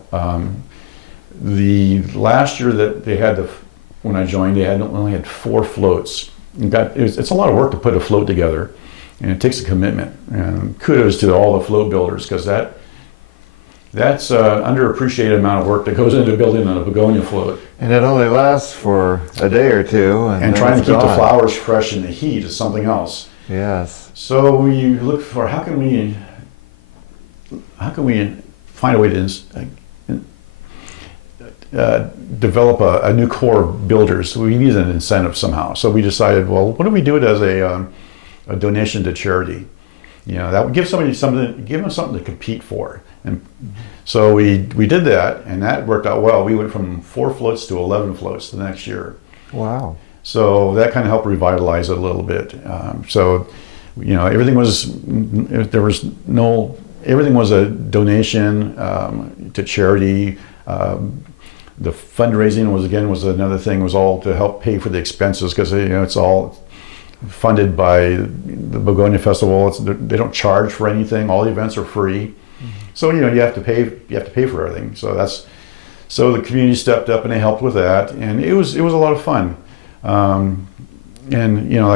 The last year that they had when I joined, they only had 4 floats. It's a lot of work to put a float together, and it takes a commitment. And kudos to all the float builders, because that's an underappreciated amount of work that goes into building a begonia float. And it only lasts for a day or two. And trying to keep the flowers fresh in the heat is something else. Yes. So we looked for how can we find a way to develop a new core of builders. We need an incentive somehow. So we decided, well, what if we do it as a donation to charity? You know, that would give them something to compete for. And so we did that, and that worked out well. We went from 4 floats to 11 floats the next year. Wow. So that kind of helped revitalize it a little bit. So, you know, everything was a donation to charity. The fundraising was another thing, was all to help pay for the expenses, because, you know, it's all funded by the Begonia Festival. They don't charge for anything. All the events are free. So, you know, you have to pay for everything. So the community stepped up and they helped with that, and it was a lot of fun. And you know,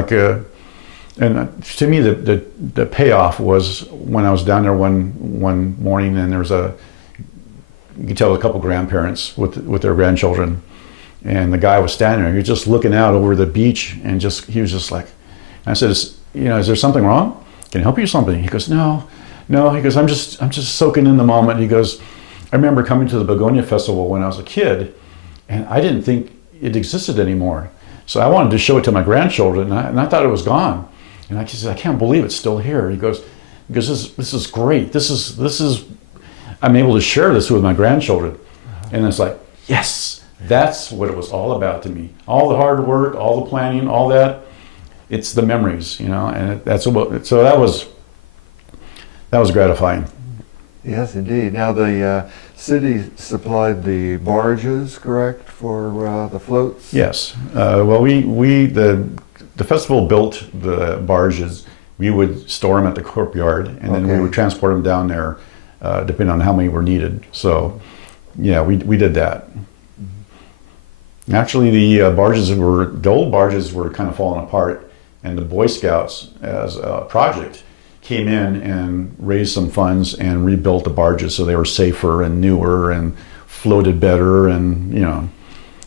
and to me the payoff was when I was down there one morning, and there was you could tell a couple grandparents with their grandchildren, and the guy was standing there. He was just looking out over the beach, and he was just like, I said, you know, is there something wrong? Can I help you with something? He goes, no. He goes, I'm just soaking in the moment. He goes, I remember coming to the Begonia Festival when I was a kid, and I didn't think it existed anymore. So I wanted to show it to my grandchildren, and I thought it was gone. And I said, I can't believe it's still here. He goes, this is great. This is I'm able to share this with my grandchildren. And it's like, yes, That's what it was all about to me. All the hard work, all the planning, all that, it's the memories, and that's what, so that was gratifying. Yes, indeed. Now the city supplied the barges, correct, for the floats? Yes. Well, the festival built the barges. We would store them at the courtyard, and then we would transport them down there, depending on how many were needed. So, yeah, we did that. Actually, the old barges were kind of falling apart, and the Boy Scouts, as a project, came in and raised some funds and rebuilt the barges so they were safer and newer and floated better, and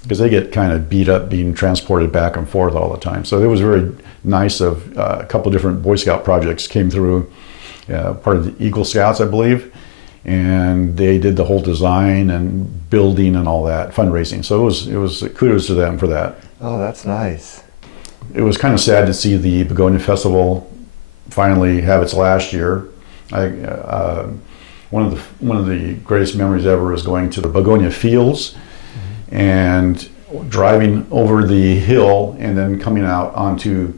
because they get kind of beat up being transported back and forth all the time. So it was very nice of a couple of different Boy Scout projects came through, part of the Eagle Scouts, I believe, and they did the whole design and building and all that, fundraising. So it was kudos to them for that. Oh, that's nice. It was kind of sad to see the Begonia Festival finally have its last year. One of the greatest memories ever is going to the Begonia Fields and driving over the hill and then coming out onto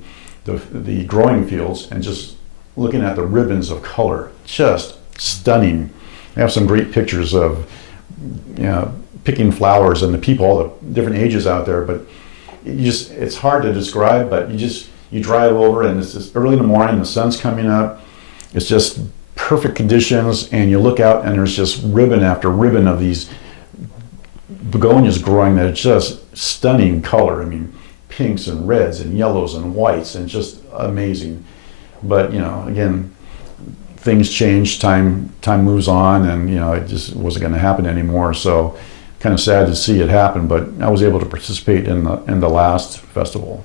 the growing fields and just looking at the ribbons of color. Just stunning. I have some great pictures of picking flowers and the people, all the different ages out there, but it's hard to describe, but you drive over and it's just early in the morning, the sun's coming up, it's just perfect conditions, and you look out and there's just ribbon after ribbon of these begonias growing that are just stunning color. I mean, pinks and reds and yellows and whites, and just amazing. But again, things change, time moves on, and it just wasn't going to happen anymore. So kind of sad to see it happen, but I was able to participate in the last festival.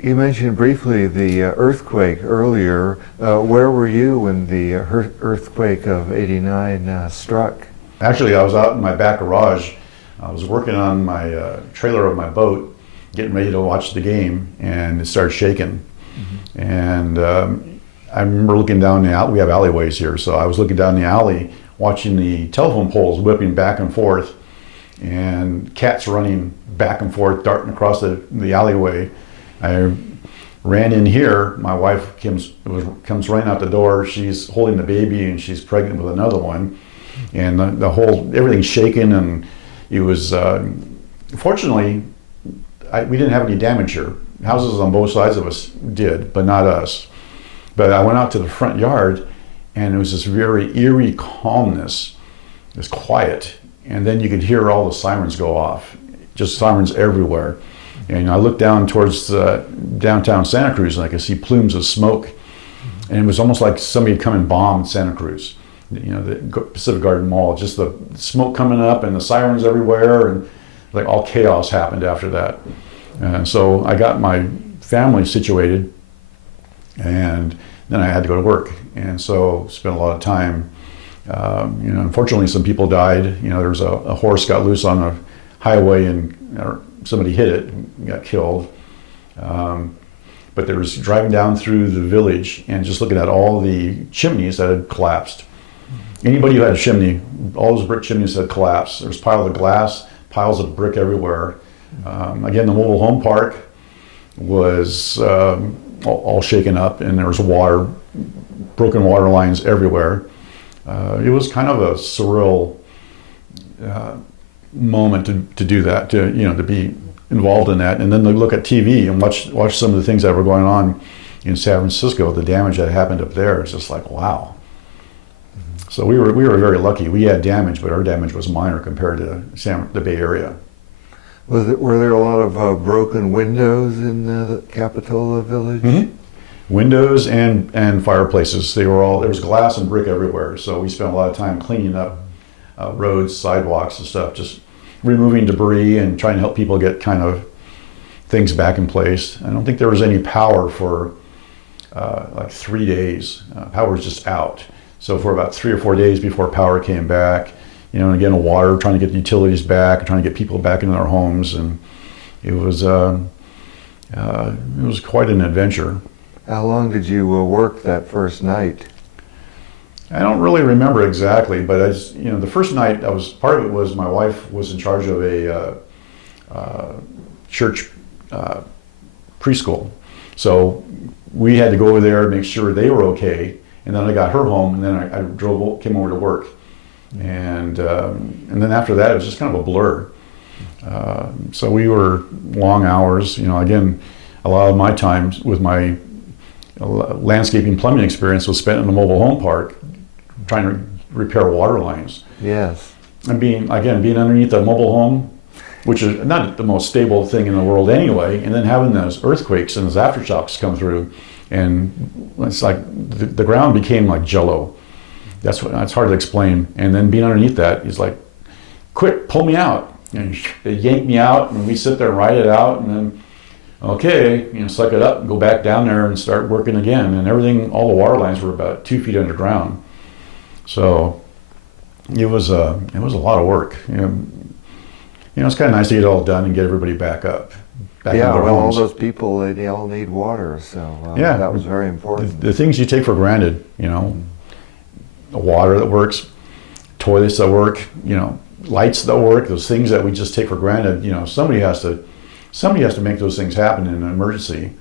You mentioned briefly the earthquake earlier. Where were you when the earthquake of '89 struck? Actually, I was out in my back garage. I was working on my trailer of my boat, getting ready to watch the game, and it started shaking. And I remember looking down the alley. We have alleyways here, so I was looking down the alley, watching the telephone poles whipping back and forth, and cats running back and forth, darting across the alleyway. I ran in here. My wife comes running out the door. She's holding the baby, and she's pregnant with another one, and everything's shaking. And it was fortunately we didn't have any damage here. Houses on both sides of us did, but not us. But I went out to the front yard, and it was this very eerie calmness. It was quiet, and then you could hear all the sirens go off, just sirens everywhere. And I looked down towards downtown Santa Cruz, and I could see plumes of smoke. And it was almost like somebody had come and bombed Santa Cruz, the Pacific Garden Mall. Just the smoke coming up and the sirens everywhere, and like all chaos happened after that. So I got my family situated, and then I had to go to work. And so spent a lot of time. Unfortunately, some people died. There was a horse got loose on a highway, and somebody hit it and got killed. But there was driving down through the village and just looking at all the chimneys that had collapsed. Anybody who had a chimney, all those brick chimneys had collapsed. There was piles of glass, piles of brick everywhere. Again, the mobile home park was all shaken up, and there was broken water lines everywhere. It was kind of a surreal moment to do that, to be involved in that, and then to look at TV and watch some of the things that were going on in San Francisco, the damage that happened up there. It's just like, wow. So we were very lucky. We had damage, but our damage was minor compared to the Bay Area. Were there a lot of broken windows in the Capitola village? Mm-hmm. Windows and fireplaces. There was glass and brick everywhere. So we spent a lot of time cleaning up roads, sidewalks, and stuff, just removing debris and trying to help people get kind of things back in place. I don't think there was any power for like 3 days. Power was just out. So for about 3 or 4 days before power came back, and again, water, trying to get the utilities back, trying to get people back into their homes, and it was quite an adventure. How long did you work that first night? I don't really remember exactly, but the first night part of it was my wife was in charge of church preschool. So we had to go over there and make sure they were okay. And then I got her home, and then I came over to work. And then after that, it was just kind of a blur. So we were long hours. Again, a lot of my time with my landscaping plumbing experience was spent in a mobile home park trying to repair water lines. Yes. And being underneath a mobile home, which is not the most stable thing in the world anyway, and then having those earthquakes and those aftershocks come through, and it's like the ground became like jello. That's hard to explain. And then being underneath that, he's like, quick, pull me out. And they yanked me out, and we sit there and ride it out, and then, okay, suck it up and go back down there and start working again. And everything, all the water lines were about 2 feet underground. So it was a lot of work. It's kind of nice to get it all done and get everybody back up. Back Yeah, into their well, homes. all those people, they all need water, so Yeah. that was very important. The things you take for granted, the water that works, toilets that work, lights that work, those things that we just take for granted, somebody has to make those things happen in an emergency.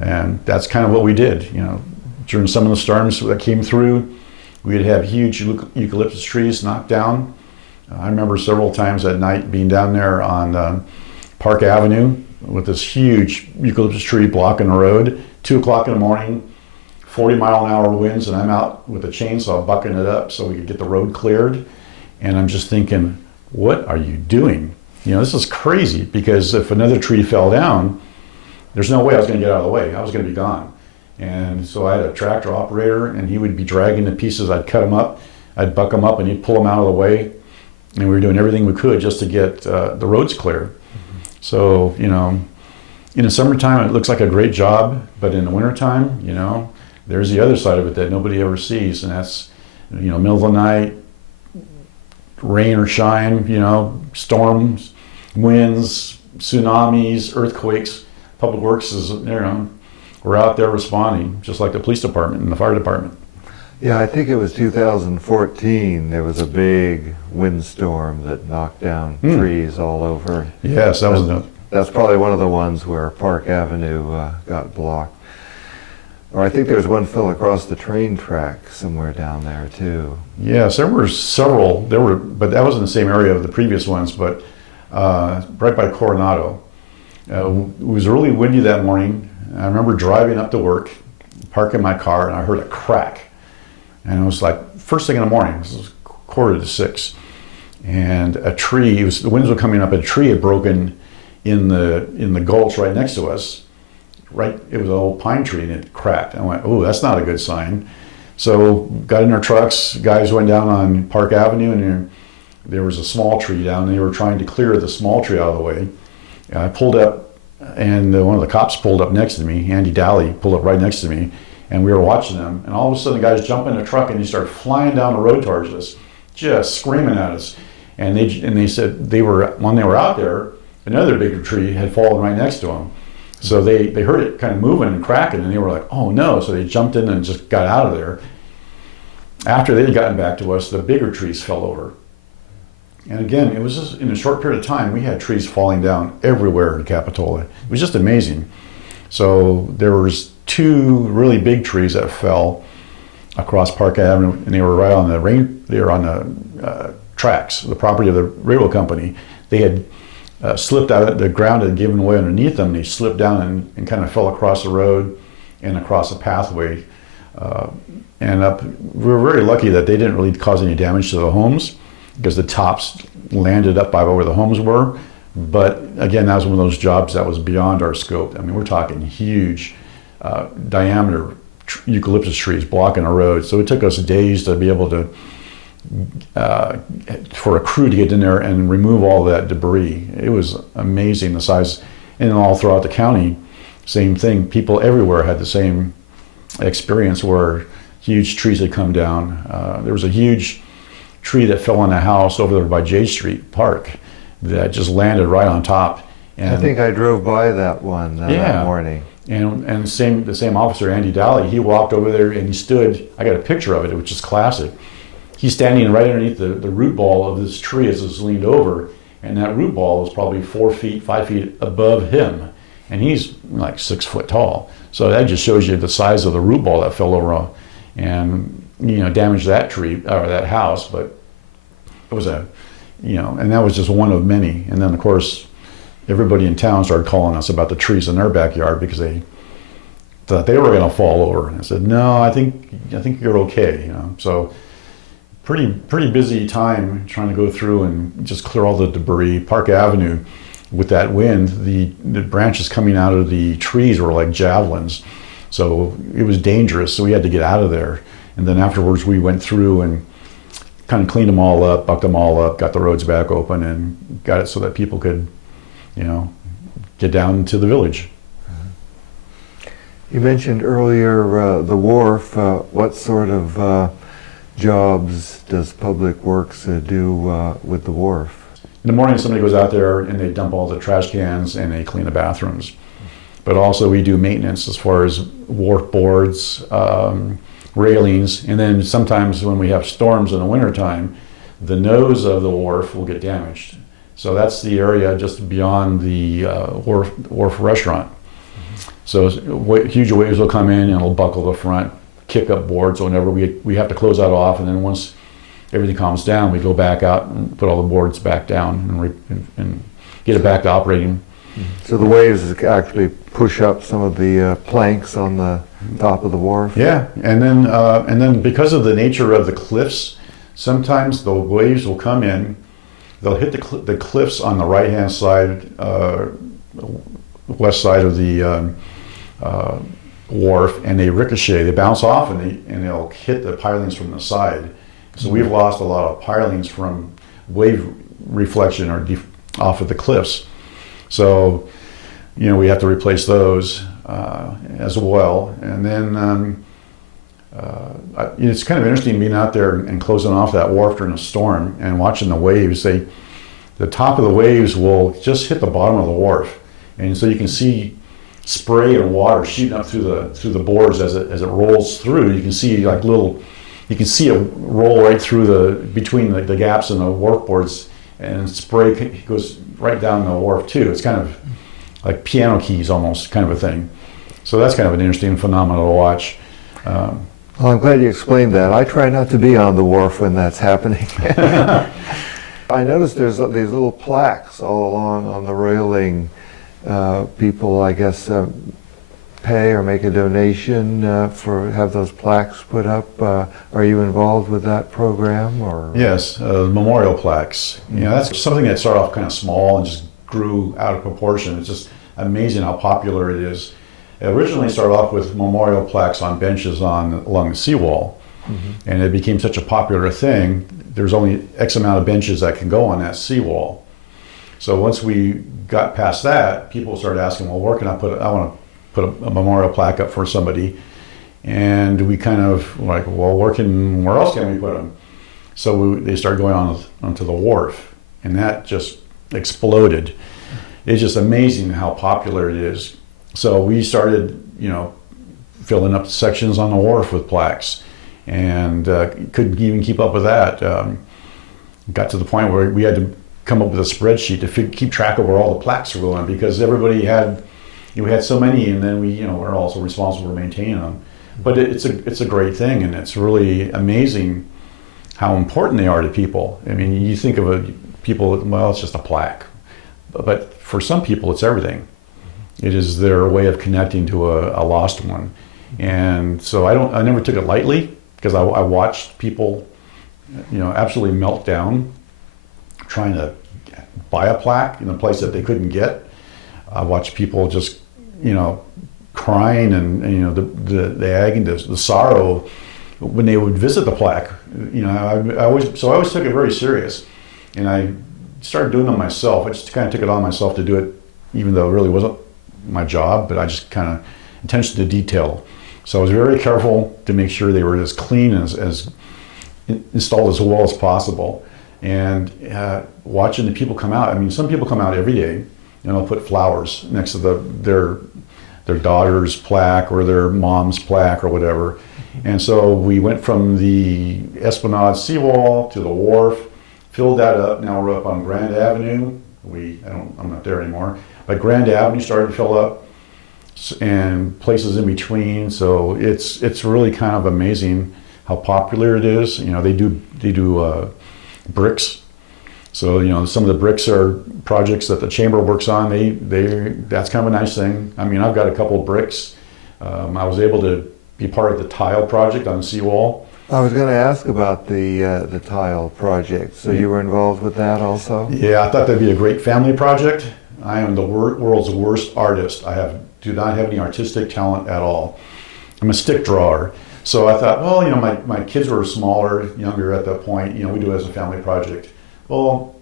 And that's kind of what we did. During some of the storms that came through, we'd have huge eucalyptus trees knocked down. I remember several times at night being down there on Park Avenue with this huge eucalyptus tree blocking the road, 2 o'clock in the morning, 40-mile-an-hour winds, and I'm out with a chainsaw bucking it up so we could get the road cleared. And I'm just thinking, what are you doing? This is crazy, because if another tree fell down, there's no way I was going to get out of the way. I was going to be gone. And so I had a tractor operator, and he would be dragging the pieces. I'd cut them up, I'd buck them up, and he'd pull them out of the way. And we were doing everything we could just to get the roads clear. So, in the summertime, it looks like a great job, but in the wintertime, there's the other side of it that nobody ever sees, and that's, middle of the night, rain or shine, storms, winds, tsunamis, earthquakes. Public Works is, we're out there responding, just like the police department and the fire department. Yeah, I think it was 2014, there was a big windstorm that knocked down trees all over. Yes, That's probably one of the ones where Park Avenue got blocked. Or I think there was one fell across the train track somewhere down there too. Yes, there were several. But that was in the same area of the previous ones. But right by Coronado, it was really windy that morning. I remember driving up to work, parking my car, and I heard a crack. And it was like first thing in the morning. It was 5:45, and a tree. The winds were coming up. A tree had broken in the gulch right next to us. Right, it was an old pine tree, and it cracked. I went, "Oh, that's not a good sign." So got in our trucks. Guys went down on Park Avenue, and there was a small tree down. And they were trying to clear the small tree out of the way. I pulled up, and one of the cops pulled up next to me. Andy Daly pulled up right next to me, and we were watching them. And all of a sudden, the guys jump in the truck, and they start flying down the road towards us, just screaming at us. And they said when they were out there, another bigger tree had fallen right next to them. So they heard it kind of moving and cracking, and they were like, "Oh no!" So they jumped in and just got out of there. After they'd gotten back to us, the bigger trees fell over. And again, it was just in a short period of time, we had trees falling down everywhere in Capitola. It was just amazing. So there was 2 really big trees that fell across Park Avenue, and they were right on the tracks, the property of the railroad company. They had slipped out, the ground had given way underneath them. They slipped down and kind of fell across the road and across a pathway. And up, we were very lucky that they didn't really cause any damage to the homes, because the tops landed up by where the homes were. But again, that was one of those jobs that was beyond our scope. I mean, we're talking huge diameter eucalyptus trees blocking a road. So it took us days to be able to for a crew to get in there and remove all that debris. It was amazing, the size. And all throughout the county, same thing. People everywhere had the same experience where huge trees had come down. There was a huge tree that fell on a house over there by J Street Park that just landed right on top. And I think I drove by that one that morning. And the same officer, Andy Daly, he walked over there and he stood. I got a picture of it, which is classic. He's standing right underneath the root ball of this tree as it's leaned over, and that root ball was probably 4 feet, 5 feet above him, and he's like 6 foot tall. So that just shows you the size of the root ball that fell over and damaged that tree or that house. But it was and that was just one of many. And then of course everybody in town started calling us about the trees in their backyard because they thought they were going to fall over. And I said, no, I think you're okay. So pretty busy time trying to go through and just clear all the debris. Park Avenue, with that wind, the branches coming out of the trees were like javelins. So it was dangerous. So we had to get out of there. And then afterwards we went through and kind of cleaned them all up, bucked them all up, got the roads back open, and got it so that people could, get down to the village. You mentioned earlier the Wharf. What sort of jobs does Public Works do with the Wharf? In the morning, somebody goes out there and they dump all the trash cans and they clean the bathrooms. But also we do maintenance as far as wharf boards, railings, and then sometimes when we have storms in the wintertime, the nose of the wharf will get damaged. So that's the area just beyond the wharf restaurant. So huge waves will come in and it'll buckle the front, kick up boards whenever we have to close that off, and then once everything calms down, we go back out and put all the boards back down and get it back to operating. So the waves actually push up some of the planks on the top of the wharf? Yeah, and then because of the nature of the cliffs, sometimes the waves will come in, they'll hit the cliffs on the right-hand side, west side of the wharf, and they ricochet, they bounce off, and they'll hit the pilings from the side. So we've lost a lot of pilings from wave reflection or off of the cliffs. So, we have to replace those as well. And then it's kind of interesting being out there and closing off that wharf during a storm and watching the waves. The top of the waves will just hit the bottom of the wharf, and so you can see spray and water shooting up through the boards as it rolls through. You can see you can see it roll right through between the gaps in the wharf boards, and spray goes right down the wharf too. It's kind of like piano keys almost, kind of a thing. So that's kind of an interesting phenomenon to watch. Well, I'm glad you explained that. I try not to be on the wharf when that's happening. I noticed there's these little plaques all along on the railing. People, I guess, pay or make a donation have those plaques put up. Are you involved with that program? Or Yes, memorial plaques. That's something that started off kind of small and just grew out of proportion. It's just amazing how popular it is. It originally started off with memorial plaques on benches along the seawall, and it became such a popular thing. There's only X amount of benches that can go on that seawall. So once we got past that, people started asking, well, where can I want to put a memorial plaque up for somebody. And we kind of like, well, where else can we put them? So they started going onto the wharf, and that just exploded. It's just amazing how popular it is. So we started, filling up sections on the wharf with plaques, and couldn't even keep up with that. Got to the point where we had to come up with a spreadsheet to keep track of where all the plaques were going, because everybody had, we had so many, and then we're also responsible for maintaining them. But it's a great thing, and it's really amazing how important they are to people. I mean, you think of people, well, it's just a plaque, but for some people, it's everything. It is their way of connecting to a lost one, and so I never took it lightly, because I watched people, absolutely melt down trying to buy a plaque in a place that they couldn't get. I watched people just, crying and the agony, the sorrow when they would visit the plaque. I always took it very serious, and I started doing them myself. I just kind of took it on myself to do it, even though it really wasn't my job, but I just kind of attention to detail. So I was very careful to make sure they were as clean as installed as well as possible. And watching the people come out, I mean, some people come out every day, and they'll put flowers next to their daughter's plaque or their mom's plaque or whatever. And so we went from the Esplanade Seawall to the Wharf, filled that up. Now we're up on Grand Avenue. I'm not there anymore, but Grand Avenue started to fill up, and places in between. So it's really kind of amazing how popular it is. You know, they do bricks. So, you know, some of the bricks are projects that the chamber works on. That's kind of a nice thing. I mean, I've got a couple of bricks. I was able to be part of the tile project on Seawall. I was going to ask about the tile project. So you were involved with that also? Yeah, I thought that'd be a great family project. I am the world's worst artist. Do not have any artistic talent at all. I'm a stick drawer. So I thought, well, you know, my kids were smaller, younger at that point. You know, we do it as a family project. Well,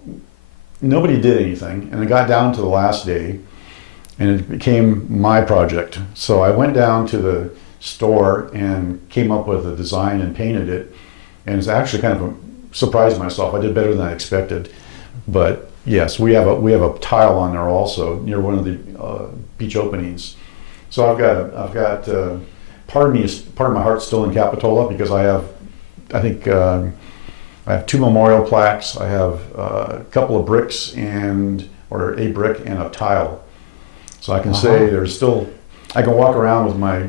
nobody did anything, and it got down to the last day, and it became my project. So I went down to the store and came up with a design and painted it, and it's actually kind of surprised myself. I did better than I expected. But yes, we have a tile on there also near one of the beach openings. So I've got part of my heart's still in Capitola, because I have 2 memorial plaques. I have a couple of bricks or a brick and a tile. So I can say I can walk around with my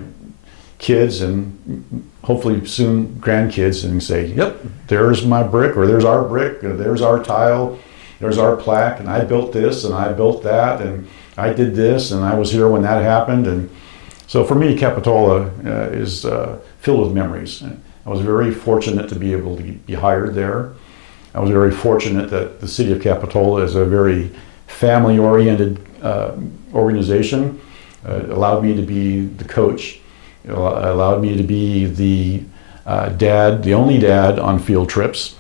kids and hopefully soon grandkids and say, yep, there's my brick, or there's our brick, or there's our tile, there's our plaque, and I built this and I built that and I did this and I was here when that happened. And so for me, Capitola is filled with memories. I was very fortunate to be able to be hired there. I was very fortunate that the city of Capitola is a very family-oriented organization. It allowed me to be the coach. It allowed me to be the dad, the only dad on field trips.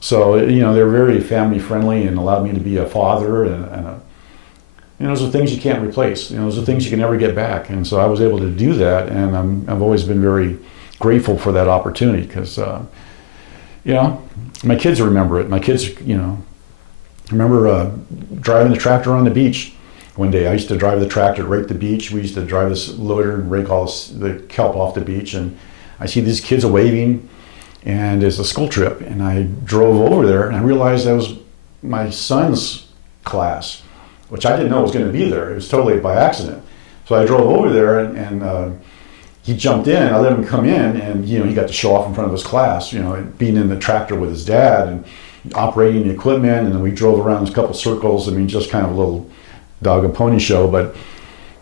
So, you know, they're very family-friendly and allowed me to be a father. You know, those are things you can't replace. You know, those are things you can never get back. And so I was able to do that, and I've always been very grateful for that opportunity, because, you know, my kids remember it. My kids, you know, I remember driving the tractor on the beach one day. I used to drive the tractor right at the beach. We used to drive this loader and rake all the kelp off the beach, and I see these kids waving, and it's a school trip, and I drove over there, and I realized that was my son's class, which I didn't know was going to be there. It was totally by accident. So I drove over there, and he jumped in. I let him come in, and, you know, he got to show off in front of his class, you know, being in the tractor with his dad and operating the equipment. And then we drove around a couple circles. I mean, just kind of a little dog and pony show, but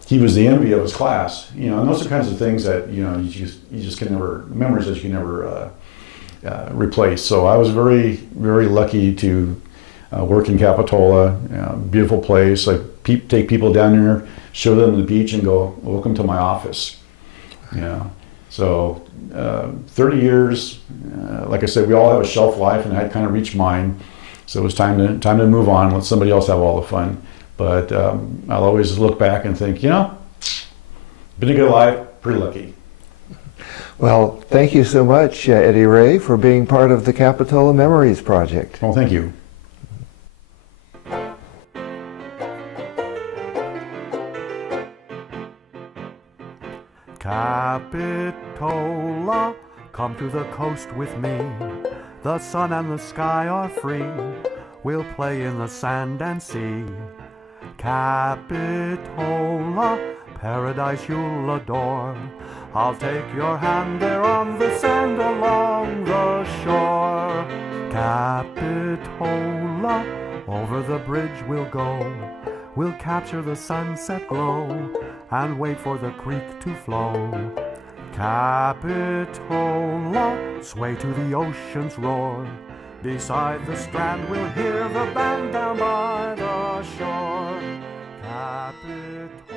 he was the envy of his class, you know. And those are kinds of things that, you know, you just can never, memories that you can never replace. So I was very, very lucky to work in Capitola. Beautiful place. I take people down there, show them the beach, and go, welcome to my office. You know, so 30 years, like I said, we all have a shelf life, and I had kind of reached mine. So it was time to move on, let somebody else have all the fun. But I'll always look back and think, you know, been a good life, pretty lucky. Well, thank you so much, Eddie Ray, for being part of the Capitola Memories Project. Well, thank you. Capitola, come to the coast with me. The sun and the sky are free. We'll play in the sand and sea. Capitola, paradise you'll adore. I'll take your hand there on the sand along the shore. Capitola, over the bridge we'll go. We'll capture the sunset glow and wait for the creek to flow. Capitola, sway to the ocean's roar. Beside the strand we'll hear the band down by the shore. Capitola.